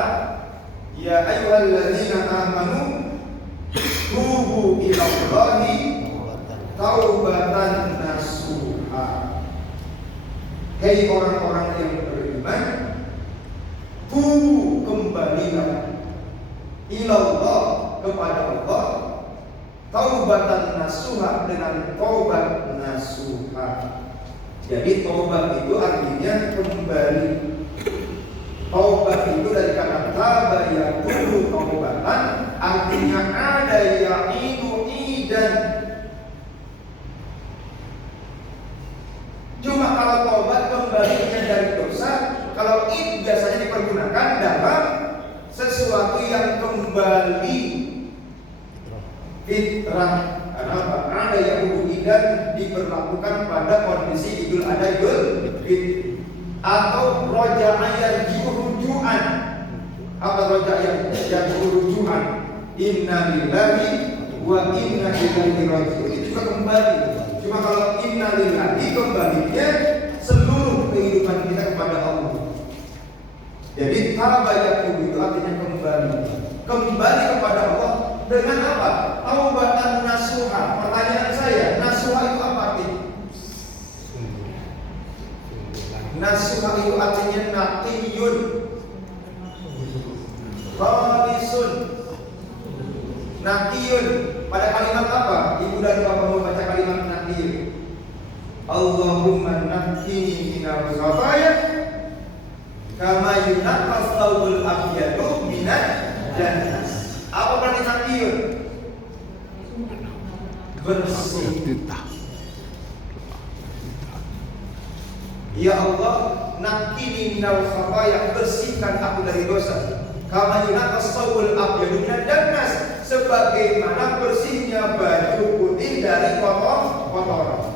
Ya ayyuhalladzina amanu tubu ilallahi taubatan nasuha. Hei orang-orang yang beriman, tubu, kembalilah ilallah, kepada Allah, taubatan nasuha, dengan taubat nasuha. Jadi taubat itu artinya kembali. Taubat itu dari kata taba yatubu, taubatan artinya ada ya'idu idan. Cuma kalau taubat kembalinya dari dosa, kalau id biasanya dipergunakan dalam sesuatu yang kembali fitrah. Karena ada yang idan diberlakukan pada kondisi Idul Adha, Idul Fitri, atau roja'a yarji'u ruju'an. Apa roja'a yarji'u ruju'an? Inna lillahi wa inna ilaihi raji'un. Itu juga kembali. Cuma kalau inna lillahi, kembalinya seluruh kehidupan kita kepada Allah. Jadi tabayatu itu artinya kembali. Kembali kepada Allah dengan apa? Taubatan nasuha. Pertanyaan saya, nasuha itu apa artinya? Nasuha itu artinya naqiyun, khalisun. Naqiyun pada kalimat apa? Ibu dan bapak mau baca kalimat naqiyun. Allahumma naqqini minal khataya kama yunaqqas thawbul abyadu minad danas. Apa berarti naqiyun? Bersih. Ya Allah, naqqini minal khataya, bersihkan aku dari dosa. Kama yunaqqas thawbul abyadu minad danas, sebagaimana bersihnya baju putih dari kotoran.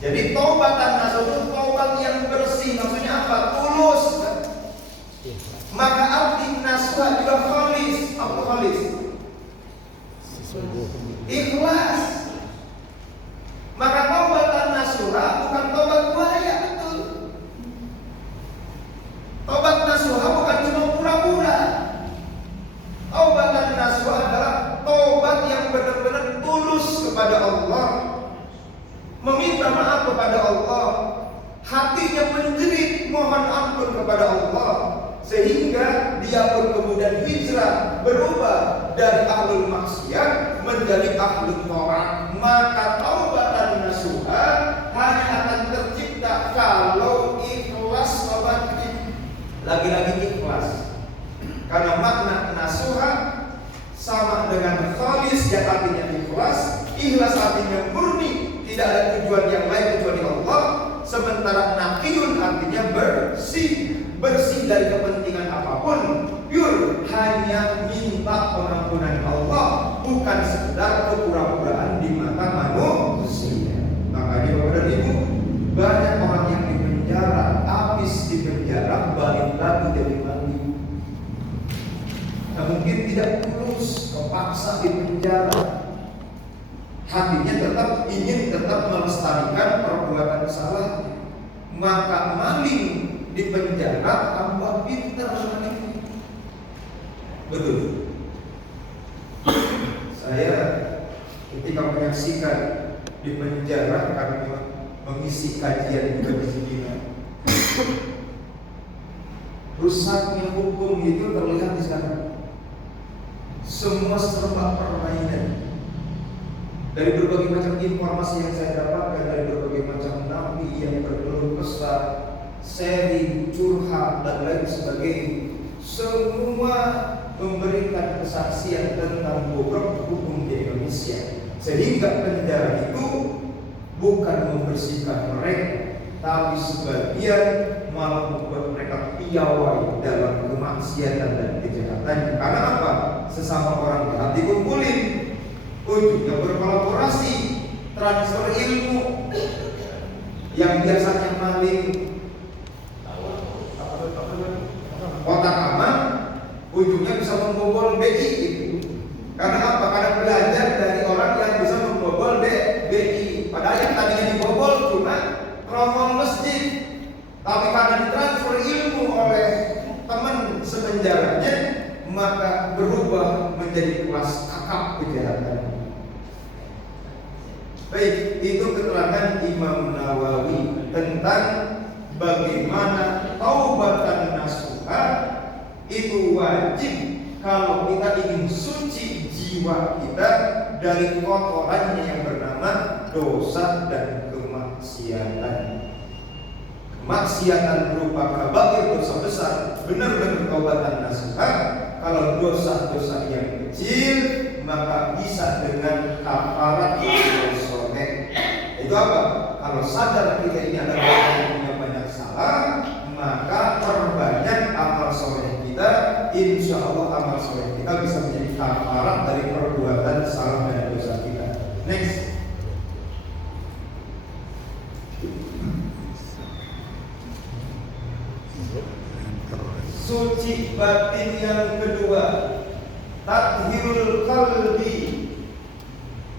Jadi taubatan nasuha itu taubat yang bersih. Maksudnya apa? Tulus. Maka arti nasuha juga khalis. Apa khalis? Ikhlas. Maka taubatan nasuha bukan taubat buaya, betul. Taubat nasuha bukan cuma pura-pura. Taubatan nasuha adalah taubat yang benar-benar tulus kepada Allah, meminta maaf kepada Allah, hatinya menjerit mohon ampun kepada Allah, sehingga dia pun kemudian hijrah, berubah dari ahlul maksiat menjadi ahlul taat. Maka taubatan nasuha hanya akan tercipta kalau ikhlas taubatnya. Lagi-lagi ikhlas. Karena makna nasuha sama dengan khalis, yang artinya ikhlas. Ikhlas artinya murni, tidak ada tujuan yang lain kecuali Allah. Sementara naqiyun artinya bersih, bersih dari kepentingan apapun, pure, hanya minta pengampunan Allah, bukan sekedar kepura-puraan di mata manusia. Makanya Bapak dan Ibu, banyak orang yang di penjara, habis di penjara balik lagi jadi mandi. Nah, mungkin tidak tulus, kepaksa di penjara. Hatinya ingin tetap melestarikan perbuatan salah. Maka maling di penjara tambah pintar maling. Betul. Saya ketika menyaksikan di penjara, kami mengisi kajian juga di sini. rusaknya hukum itu terlihat di sana. Semua serba permainan. Dari berbagai macam informasi yang saya dapatkan dari berbagai macam nabi yang berkeluh kesah, sharing, curhat dan lain sebagainya, semua memberikan kesaksian tentang bobrok hukum di Indonesia, sehingga penjara itu bukan membersihkan mereka, tapi sebagian malah membuat mereka piawai dalam kemaksiatan dan kejahatan. Karena apa? Sesama orang jahat dikumpulin, ujungnya berkolaborasi, transfer ilmu. Yang biasanya maling kotak amal, ujungnya bisa membobol BI gitu. Karena apa? Karena belajar dari orang yang bisa membobol BI. Padahal yang tadinya dibobol cuma rombong masjid, tapi karena ditransfer ilmu oleh teman sepenjaranya, maka berubah menjadi kelas kakap kejahatan. Baik, itu keterangan Imam Nawawi tentang bagaimana taubatan nasuha itu wajib kalau kita ingin suci jiwa kita dari kotorannya yang bernama dosa dan kemaksiatan. Kemaksiatan berupa kabair, dosa besar, benar-benar taubatan nasuha. Kalau dosa-dosa yang kecil, maka bisa dengan kafarat soleh. Itu apa? Kalau sadar kita ini adalah orang yang punya banyak salah, maka perbanyak amal soleh kita. Insya Allah amal soleh kita bisa menjadi kafarat dari perbuatan salah dan dosa kita. Next. Suci batin yang kedua, tathhirul qalbi,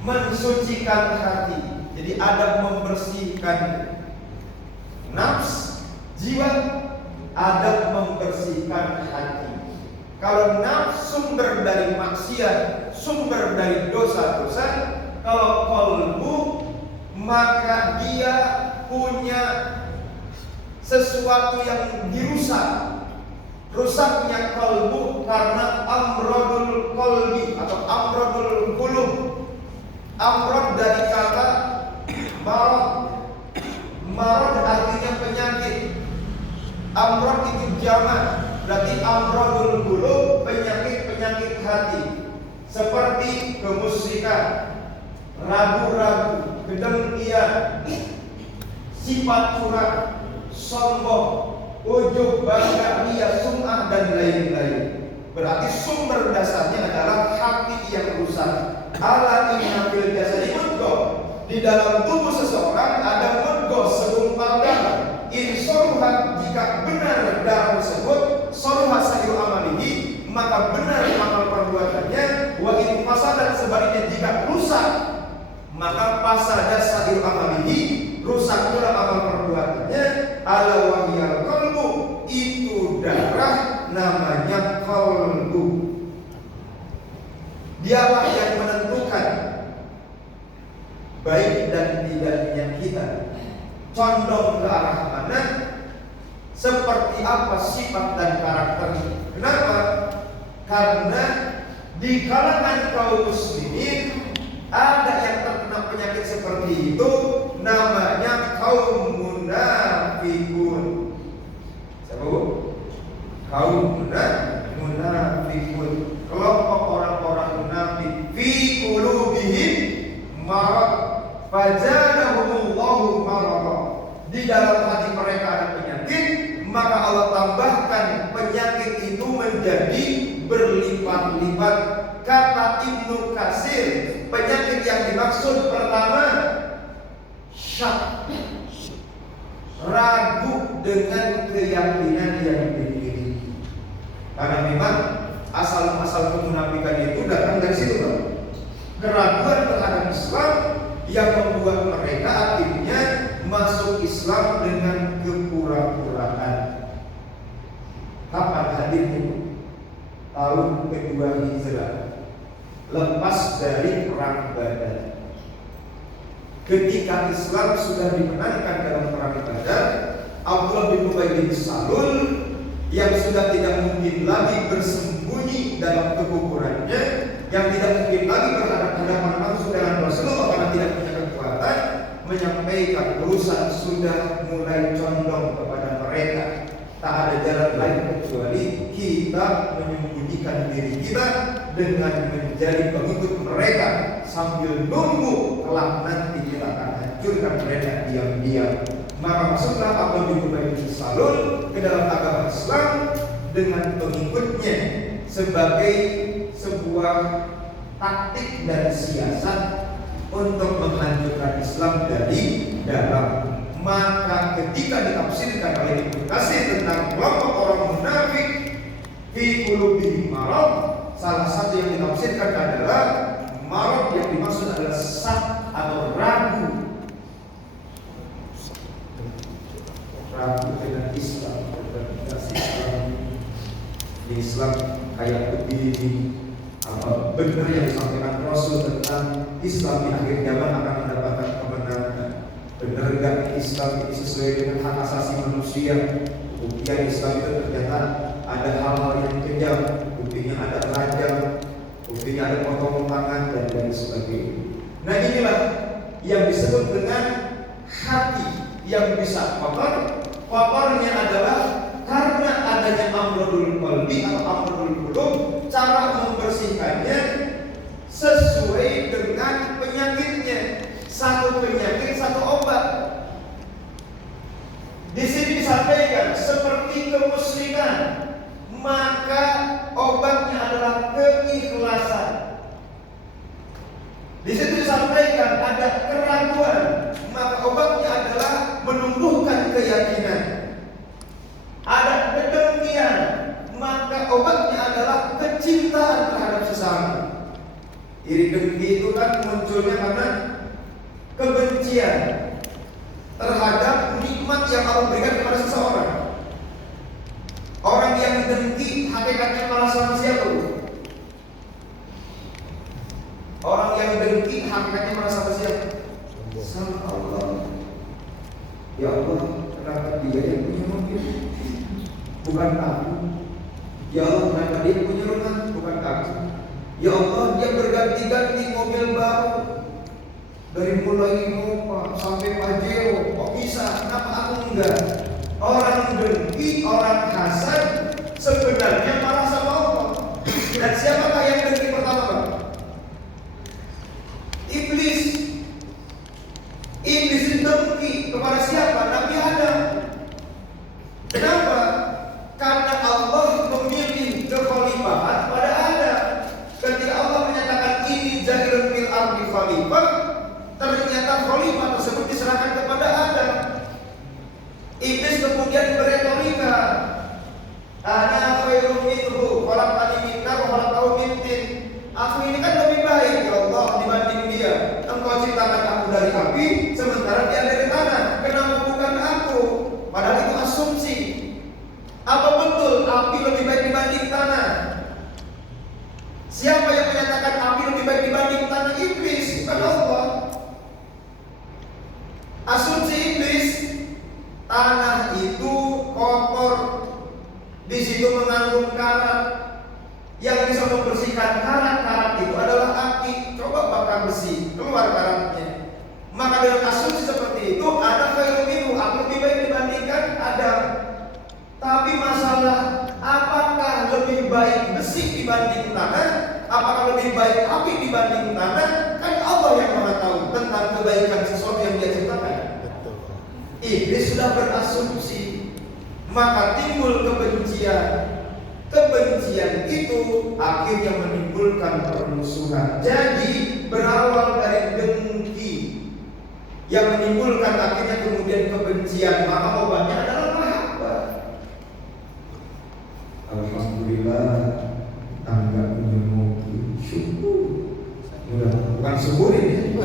mensucikan hati. Jadi ada membersihkan nafs, jiwa, ada membersihkan hati. Kalau nafs sumber dari maksiat, sumber dari dosa-dosa, kalau qalbu maka dia punya sesuatu yang dirusak. Rusaknya qalbu karena amrodul qalbi atau amrodul qulub. Amrod dari kata marad. Marad artinya penyakit. Amrod itu jamak, berarti amrodul qulub, penyakit-penyakit hati. Seperti kemusyrikan, ragu-ragu, kedengkian, sifat curang, sombong, ujub, bangga, ria, sum'ah dan lain-lain. Berarti sumber dasarnya adalah hati yang rusak. Ala inna fil jasadi mudghah. Di dalam tubuh seseorang ada mudghah, segumpal darah. In saruhat, jika benar darah tersebut, saruhat sayu amalihi, maka benar amal perbuatannya. Wa in fasadat, sebaliknya jika rusak, maka fasadat sayu amalihi, rusak pula amal perbuatannya. Ala wahyal qalbu, itu darah namanya qalbu. Dialah yang menentukan baik dan tidaknya kita, condong ke arah mana, seperti apa sifat dan karakternya. Kenapa? Karena di kalangan kaum muslimin ada yang terkena penyakit seperti itu, namanya kaum munafikun. Siapa bu? Kaum munafikun, kelompok orang-orang munafik. Fi qulubihim marad fazadahumullahu marada. Di dalam hati mereka ada penyakit, maka Allah tambahkan penyakit itu menjadi berlipat-lipat. Kata Ibnu Katsir, penyakit yang dimaksud pertama syak, ragu dengan keyakinan yang dimiliki. Karena memang asal-asal kemunafikan itu datang dari situ, Pak. Keraguan terhadap Islam yang membuat mereka akhirnya masuk Islam dengan kepura-puraan. Kapan hadirnya? Tahun kedua Hijrah, lepas dari perang Badar. Ketika Islam sudah dimenangkan dalam perang Badar, Abdullah bin Ubay bin Salul yang sudah tidak mungkin lagi bersembunyi dalam kekufurannya, yang tidak mungkin lagi berhadapan langsung dengan Rasulullah karena tidak punya kekuatan, menyampaikan urusan sudah mulai condong kepada mereka. Tak ada jalan lain kecuali kita menyembunyikan diri kita dengan menjadi pengikut mereka sambil nunggu kelak nanti kita akan hancurkan mereka diam-diam. Maka masuklah Abdullah bin Ubay bin Salul ke dalam agama Islam dengan pengikutnya sebagai sebuah taktik dan siasat untuk menghancurkan Islam dari dalam. Maka ketika ditafsirkan oleh Ibnu Katsir tentang kelompok orang munafik fi qulubihim marad, salah satu yang ditafsirkan adalah marad yang dimaksud adalah sak atau ragu dengan Islam. Di Islam kayak begini, apa benar yang disampaikan Rasul tentang Islam di akhir zaman akan mendapatkan kebenaran? Benar enggak Islam ini sesuai dengan hak asasi manusia? Buktinya Islam itu ternyata ada hal-hal yang kejam, buktinya ada rajam, buktinya ada potong tangan dan lain sebagainya. Nah inilah yang disebut dengan hati yang bisa kotor. Kotornya adalah karena adanya amrodul qalbi atau amrodul qulub, cara membersihkannya sesuai dengan penyakitnya. Satu penyakit, satu obat. Di sini disampaikan seperti kemusyrikan, maka obatnya adalah keikhlasan. Di situ disampaikan ada keraguan, maka obatnya adalah menumbuhkan keyakinan. Ada kedengkian, maka obatnya adalah kecintaan terhadap sesama. Iri dengki itu kan munculnya karena kebencian terhadap nikmat yang Allah berikan kepada seseorang. Orang yang dengki hakikatnya malah sama siapa? Orang yang dengki hakikatnya malah sama siapa? Sama Allah. Ya Allah, kenapa dia yang punya mobil, bukan aku? Ya Allah, kenapa dia punya rumah, bukan aku? Ya Allah, dia berganti-ganti mobil baru, dari mulai Innova sampai Pajero, kok bisa? Kenapa aku enggak? Orang dengki, orang hasad sebenarnya marah sama Allah. Dan siapakah yang dengki pertama? Iblis. Iblis dengki kepada siapa? Nabi Adam. Kenapa? Karena Allah memilih kekhalifahan pada Adam. Ketika Allah menyatakan ini ja'ilun fil ardi khalifah, ternyata khalifah tersebut diserahkan kepada Adam. Iblis kemudian beretorika, ana khairum minhu, khalaqtani min nar wa khalaqtahu min tin. Aku ini kan lebih baik ya Allah dibanding dia. Engkau ciptakan aku dari api, sementara dia dari tanah. Kenapa bukan aku? Padahal itu asumsi. Apa betul api lebih baik dibanding tanah? Siapa yang menyatakan api lebih baik dibanding tanah? Iblis, bukan Allah. Asumsi iblis, tanah itu kotor, di situ mengandung karat. Yang bisa membersihkan karat-karat itu adalah api. Coba bakar besi, keluar karatnya. Maka dengan asumsi seperti itu, ada khairum minhu, aku lebih baik dibandingkan Adam. Tapi masalah, apakah lebih baik besi dibanding tanah? Apakah lebih baik api dibanding tanah? Kan Allah yang Maha tahu tentang kebaikan sesuatu yang Dia ciptakan. Iblis sudah berasumsi, maka timbul kebencian. Kebencian itu akhirnya menimbulkan permusuhan. Jadi berawal dari dengki yang menimbulkan akhirnya kemudian kebencian. Maka obatnya adalah mahabbah. Alhamdulillah, tangga punya mobil, syukur. Bukan syukur ini,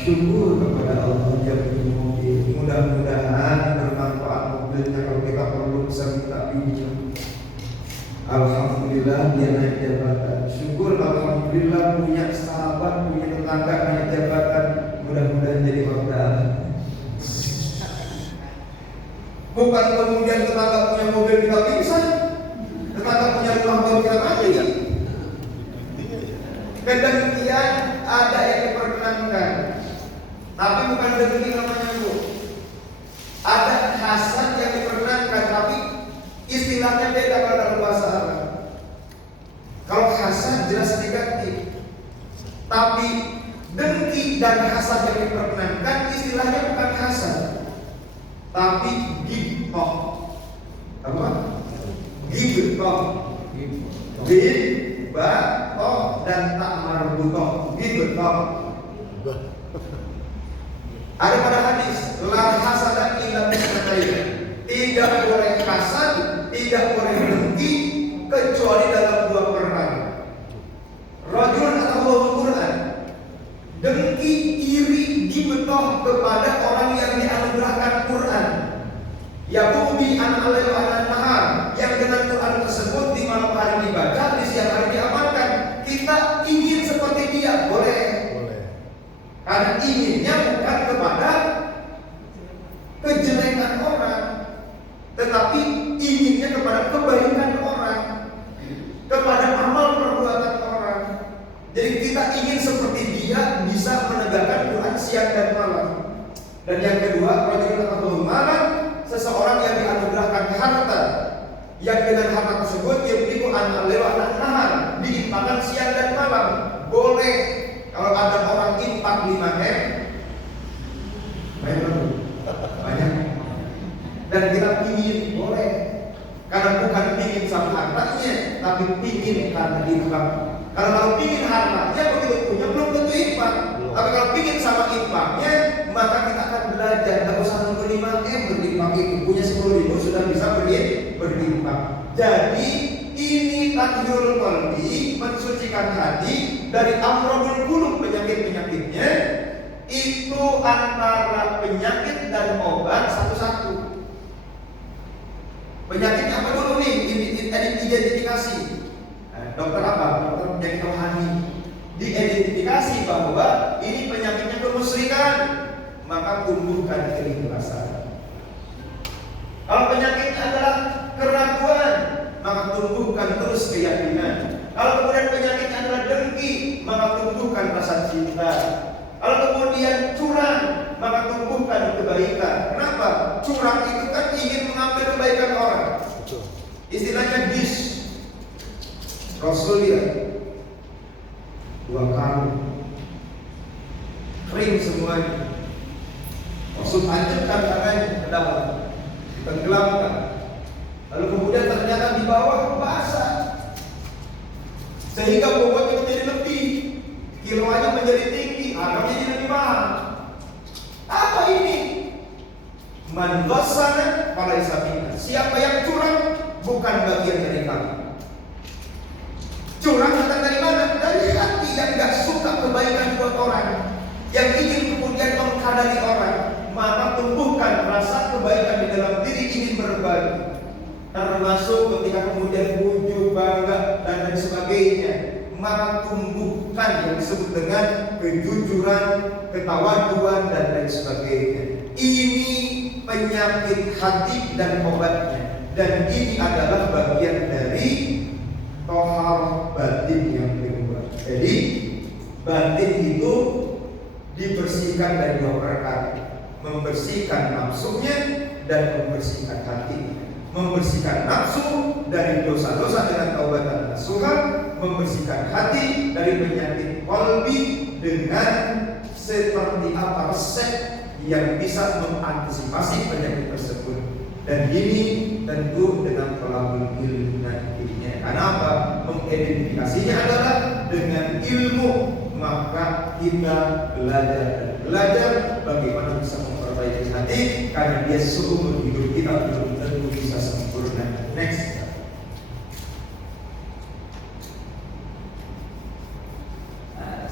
syukur kepada Allah yang punya mobil. Mudah-mudahan bermanfaat mobilnya. Kalau kita perlu bisa minta pinjam. Alhamdulillah dia naik jabatan. Syukur alhamdulillah punya sahabat, punya tetangga naik jabatan. Mudah-mudahan jadi modal. Bukan kemudian tetangga punya mobil kita pingsan, tetangga punya rumah baru kita mati. Kedengkian ada yang diperkenankan, tapi bukan dengki namanya Bu. Ada hasad yang diperkenankan, tapi istilahnya beda kalau dalam bahasa Arab. Kalau hasad jelas negatif, tapi dengki dan hasad yang diperkenankan istilahnya bukan hasad, tapi ghibah. Apa? Ghibah. Ghibah dan tak marbutoh. Ghibah. Ada pada hadis, la hasada illa bisnatayn. Tidak boleh hasad, tidak boleh dengki kecuali dalam dua perkara. Rajulun atau Quran. Dengki, iri, ghibah kepada orang yang dianugerahkan Quran. Yaqubi an alail an nahar, yang dengan Quran tersebut di malam hari dibaca, di siang hari diamalkan. Kita ingin seperti dia, boleh. Karena inginnya bukan kepada kejelekan orang, tetapi inginnya kepada kebaikan orang, kepada amal perbuatan orang. Jadi kita ingin seperti dia, bisa menegakkan Quran siang dan malam. Dan yang kedua, rajulun atau malam, seseorang yang dianugerahkan harta, yang dengan harta tersebut yaitu an lewat nahar, diinfakkan siang dan malam. Boleh. Kalau ada orang infak 5M, banyak. Dan kita ingin, boleh. Karena bukan ingin sama hartanya, tapi ingin karena infak. Kalau ingin hartanya begitu punya belum tentu infak. Tapi kalau ingin sama infaknya, maka kita akan belajar. Tidak usah nunggu 5M berinfak itu. Punya 10.000 sudah bisa berinfak. Jadi ini tathirul qalbi, mensucikan hati dari amradul qulub, penyakit-penyakitnya. Itu antara penyakit dan obat satu-satu. Penyakitnya apa dulu nih? Identifikasi. Dokter apa? Dokter penyakit rohani. Diidentifikasi bahwa ini penyakitnya kemusyrikan, maka tumbuhkan keikhlasan. Kalau penyakitnya adalah keraguan, maka tumbuhkan terus keyakinan. Kalau kemudian penyakitnya adalah dengki, maka tumbuhkan rasa cinta. Kalau kemudian curang, maka tumbuhkan kebaikan. Kenapa? Curang itu kan ingin mengambil kebaikan orang. Istilahnya dish. Rasul lihat 2 kali kering semuanya. Rasul tancapkan tangannya ke dalam, tenggelamkan. Lalu kemudian ternyata di bawah basah, sehingga bobotnya menjadi lebih, kiloannya menjadi tinggi, harganya jadi lebih mahal. Apa ini? Man ghassana falaysa minna. Siapa yang curang bukan bagian dari kami. Curang datang dari mana? Dari hati yang tidak suka kebaikan buat orang, yang ingin kemudian mengkadari orang. Maka tumbuhkan rasa kebaikan di dalam diri, ingin berbagi. Termasuk ketika kemudian bujuk, bangga dan lain sebagainya. Maka tumbuhkan yang disebut dengan kejujuran, ketawaduan dan lain sebagainya. Ini penyakit hati dan obatnya. Dan ini adalah bagian dari tohar batin yang kedua. Jadi batin itu dibersihkan dari 2 perkara, membersihkan nafsunya dan membersihkan hati. Membersihkan nafsu dari dosa-dosa dengan taubat dan nasuha, membersihkan hati dari penyakit qalbi dengan seperti apa resep yang bisa mengantisipasi penyakit tersebut. Dan ini tentu dengan pelabur ilmu nantinya. Karena apa? Mengidentifikasinya adalah dengan ilmu. Maka kita belajar bagaimana bisa memperbaiki hati, karena dia seumur hidup kita belum tentu bisa sempurna. Next.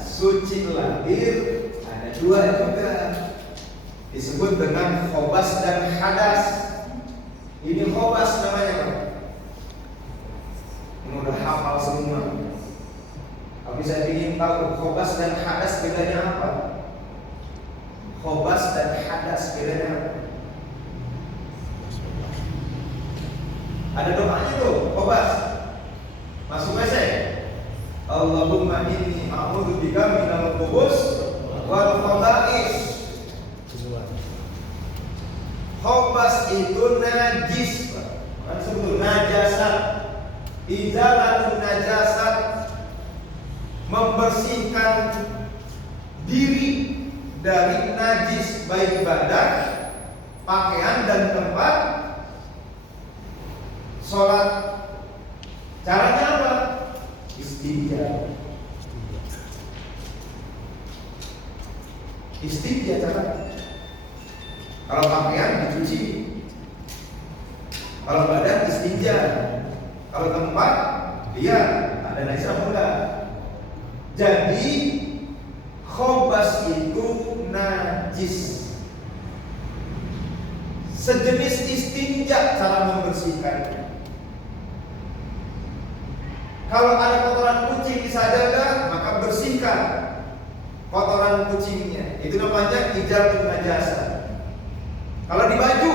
Suci lahir ada 2 juga, disebut dengan khobas dan hadas. Ini khobas namanya, Pak. Ini udah hafal semua. Tapi saya ingin tahu khobas dan hadas bedanya apa? Khobas dan hadas bedanya apa? Ada doanya tuh, khobas. Masuk WC. Allahumma inni a'udzubika minal khubus wal khaba'is. Khobas itu najis, kan sebut najasat. Izalatun najasat, membersihkan diri dari najis baik badan, pakaian dan tempat sholat. Caranya apa? Istinja. Istinja caranya. Kalau pakaian dicuci, kalau badan istinja, kalau tempat lihat ada najis apa enggak. Jadi khobas itu najis, sejenis istinja cara membersihkannya. Kalau ada kotoran kucing di sajadah, maka bersihkan kotoran kucingnya. Itu namanya izalatun najasah. Kalau di baju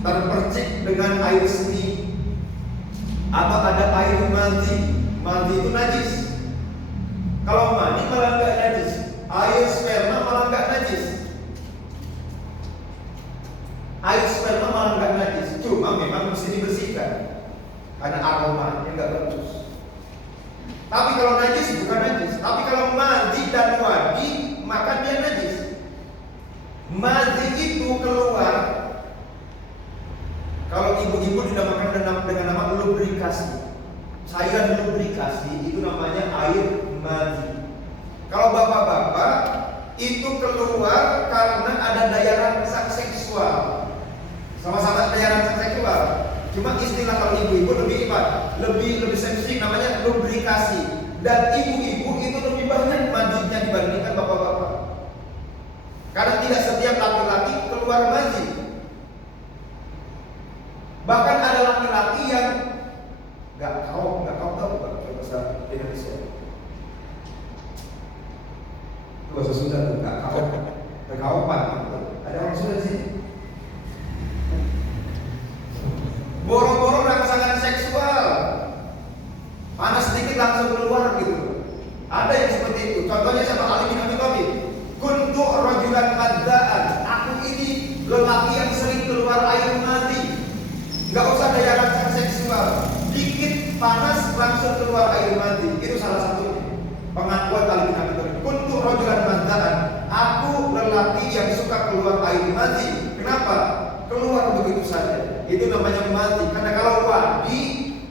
terpercik dengan air seni atau ada air madhi, madhi itu najis. Kalau mani malah enggak najis, air sperma malah enggak najis. Air sperma malah enggak najis, cuma memang mesti dibersihkan karena aromanya enggak bagus. Tapi kalau najis bukan najis. Tapi kalau madhi dan wadi maka dia najis. Madhi itu keluar, kalau ibu-ibu dinamakan dengan nama lubrikasi, cairan lubrikasi itu namanya air madhi. Kalau bapak-bapak itu keluar karena ada daya rangsang seksual, sama-sama daya rangsang seksual. Cuma istilah kalau ibu-ibu lebih sensitif, namanya lubrikasi. Dan ibu-ibu itu lebih banyak madhinya dibandingkan bapak-bapak. Karena tidak setiap laki-laki keluar madhi. Bahkan ada laki-laki yang nggak tahu bahasa Indonesia. Bahasa Sunda tuh nggak tahu, kekaupan. Ada orang Sunda sih. Boro-boro rangsangan seksual, panas sedikit langsung keluar gitu. Ada yang seperti itu. Contohnya sama Ali bin Abi Thalib. Kuntu rajulan madda'an. Aku ini lelaki yang sering keluar air madhi. Gak usah daya rangsang seksual, dikit panas langsung keluar air madhi. Itu salah satunya pengakuan Ali bin Abi Thalib. Kuntu rajulan madda'an. Aku lelaki yang suka keluar air madhi. Kenapa? Keluar begitu saja. Itu namanya madhi. Karena kalau wadi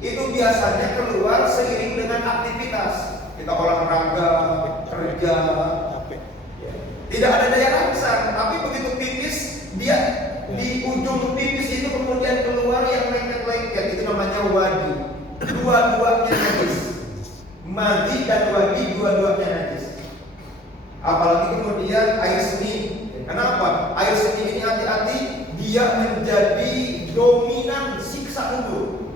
itu biasanya keluar seiring dengan aktivitas. Kita olahraga, kerja, tidak ada daya rangsang, tapi begitu pipis dia di ujung pipis itu kemudian keluar yang lengket-lengket. Itu namanya wadi. Dua-duanya najis. Madhi dan wadi dua-duanya najis. Apalagi kemudian air seni. Kenapa? Air seni ini hati-hati, dia menjadi dominan siksa kubur.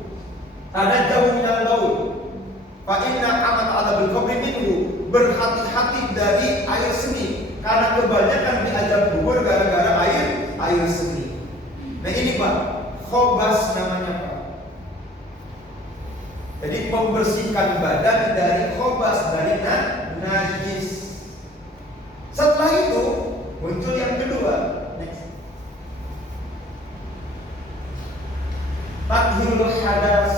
Ada jauh minal laut. Fa inna amat ala bil qabri minhu. Berhati-hati dari air seni. Karena kebanyakan di azab kubur gara-gara air seni. Nah ini Pak, khobas namanya Pak. Jadi membersihkan badan dari khobas, dari najis. Setelah itu muncul yang kedua. Next. Tathirul hadas.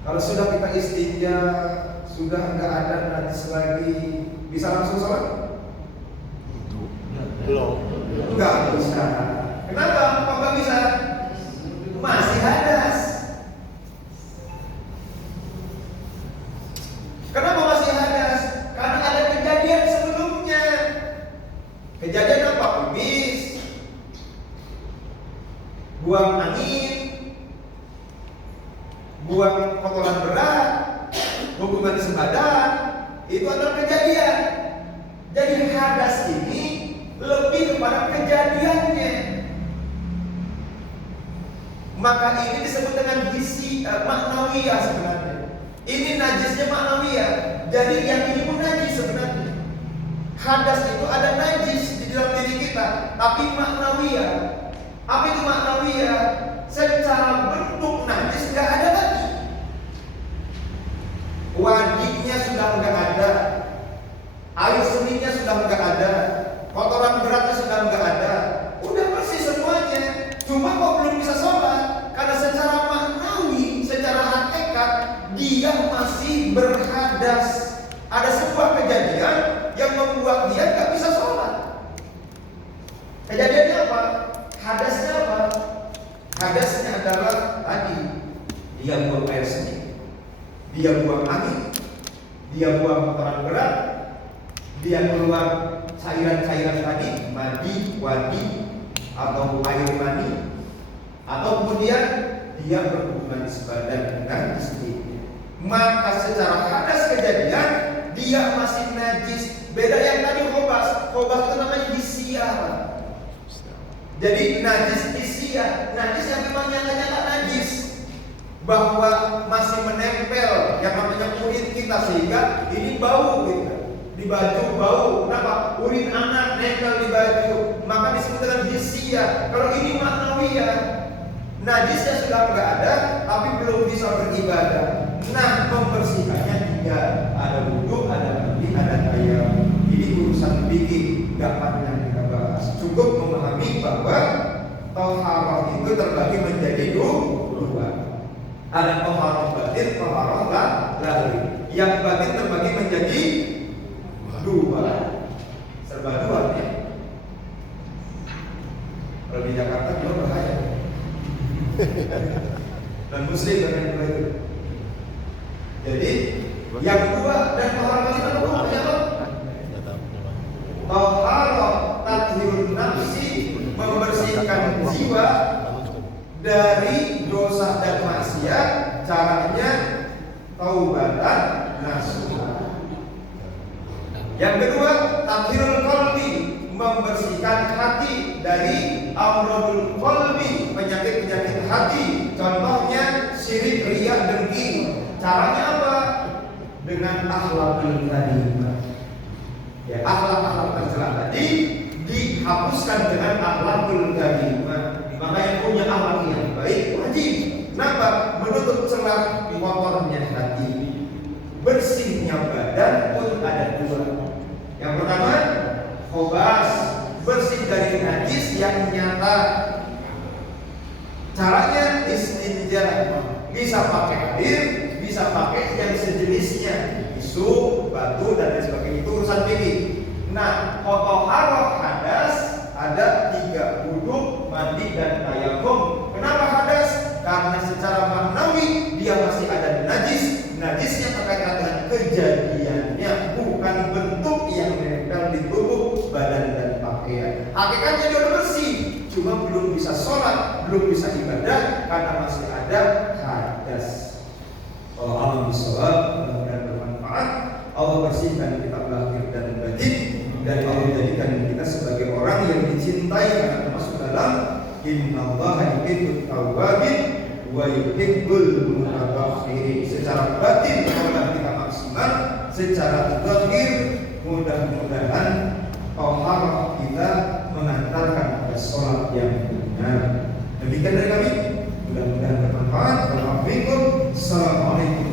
Kalau sudah kita istinja, sudah enggak ada najis lagi, bisa langsung sholat? Belum. Enggak bisa. Kenapa? Kok enggak bisa? Masih hadas. Kenapa masih hadas? Karena ada kejadian sebelumnya. Kejadian apa? Pipis, buang angin, buang kotoran berat, hubungan sebadan. Itu adalah kejadian. Jadi hadas ini lebih kepada kejadiannya. Maka ini disebut dengan gizi maknawiyah sebenarnya. Ini najisnya maknawiyah. Jadi yang ini pun najis sebenarnya. Hadas itu ada najis di dalam diri kita, tapi maknawiyah. Apa itu maknawiyah? secara bentuk najis nggak ada lagi. Wadinya sudah nggak ada, air seninya sudah nggak ada, kotoran beratnya sudah nggak ada, udah bersih semuanya. Cuma kok belum bisa sholat karena secara maknawi, secara hakikat dia masih berhadas. Ada sebuah kejadian yang membuat dia nggak bisa sholat. Kejadiannya apa? Hadasnya apa? Hadasnya adalah tadi dia buang air seni, dia buang angin, dia buang kotoran berat, dia keluar cairan-cairan tadi, madi, wadi, atau air mani, atau kemudian dia berhubungan sebadan dengan istrinya. Maka secara hadas kejadian dia masih najis. Beda yang tadi khobas. Khobas itu namanya hisiyah. Jadi najis hisiyah, najis yang memang nyata-nyata najis, bahwa masih menempel yang namanya urin kita, sehingga ini bau gitu. Di baju bau, kenapa? Urin anak nempel di baju, maka disebut dengan hisiyah. Kalau ini maknawiyah, najisnya sudah nggak ada, tapi belum bisa beribadah. Nah, membersihkannya tidak ada wudhu, ada mandi, ada tayammum. Ini urusan fikih, nggak panjang kita bahas. Cukup memahami bahwa thaharah itu terbagi menjadi dua. Ada thaharah batin, thaharah lahir. Yang batin terbagi menjadi dua. Serba dua ya. Kalau di Jakarta juga bahaya. Dan muslim dengan dua itu. Jadi yang dua dan thaharah batin apa? Thaharah tathhirun nafsi, membersihkan jiwa dari dosa dan maksiat. Caranya taubatan nasuha. Yang kedua, tathhirul qalbi, membersihkan hati dari amradul qalbi, penyakit-penyakit hati. Contohnya syirik, riya, dengki. Caranya apa? Dengan akhlakul karimah. Ya, akhlak-akhlak tercela tadi dihapuskan dengan akhlakul karimah. Maka yang punya akhlak yang baik wajib. Kenapa? Menutup celah kotornya hati. Bersihnya badan pun ada dua. Yang pertama, khobas, bersih dari najis yang nyata. Caranya istinja, bisa pakai air, bisa pakai yang sejenisnya, tisu, batu dan lain sebagainya. Itu urusan fikih. Nah, thaharah hadas ada tiga: wudhu, mandi, dan tayammum. Kenapa hadas? Karena secara maknawi dia masih ada najis. Najisnya terkait dengan kejadiannya, bukan bentuk yang menempel di tubuh, badan, dan pakaian. Hakikatnya dia udah bersih, cuma belum bisa sholat, belum bisa ibadah karena masih ada hadas. Kalau Allah bisawab, mudah-mudahan bermanfaat. Allah bersihkan kita lahir dan batin, dan Allah jadikan kita sebagai orang yang dicintai karena termasuk dalam innallaha yuhibbut tawwabin wa yuhibbul mutatahhirin. Secara batin kalau kita maksimal, secara zahir mudah-mudahan thaharah kita mengantarkan pada sholat yang benar. Demikian dari kami, mudah-mudahan bermanfaat. Assalamualaikum.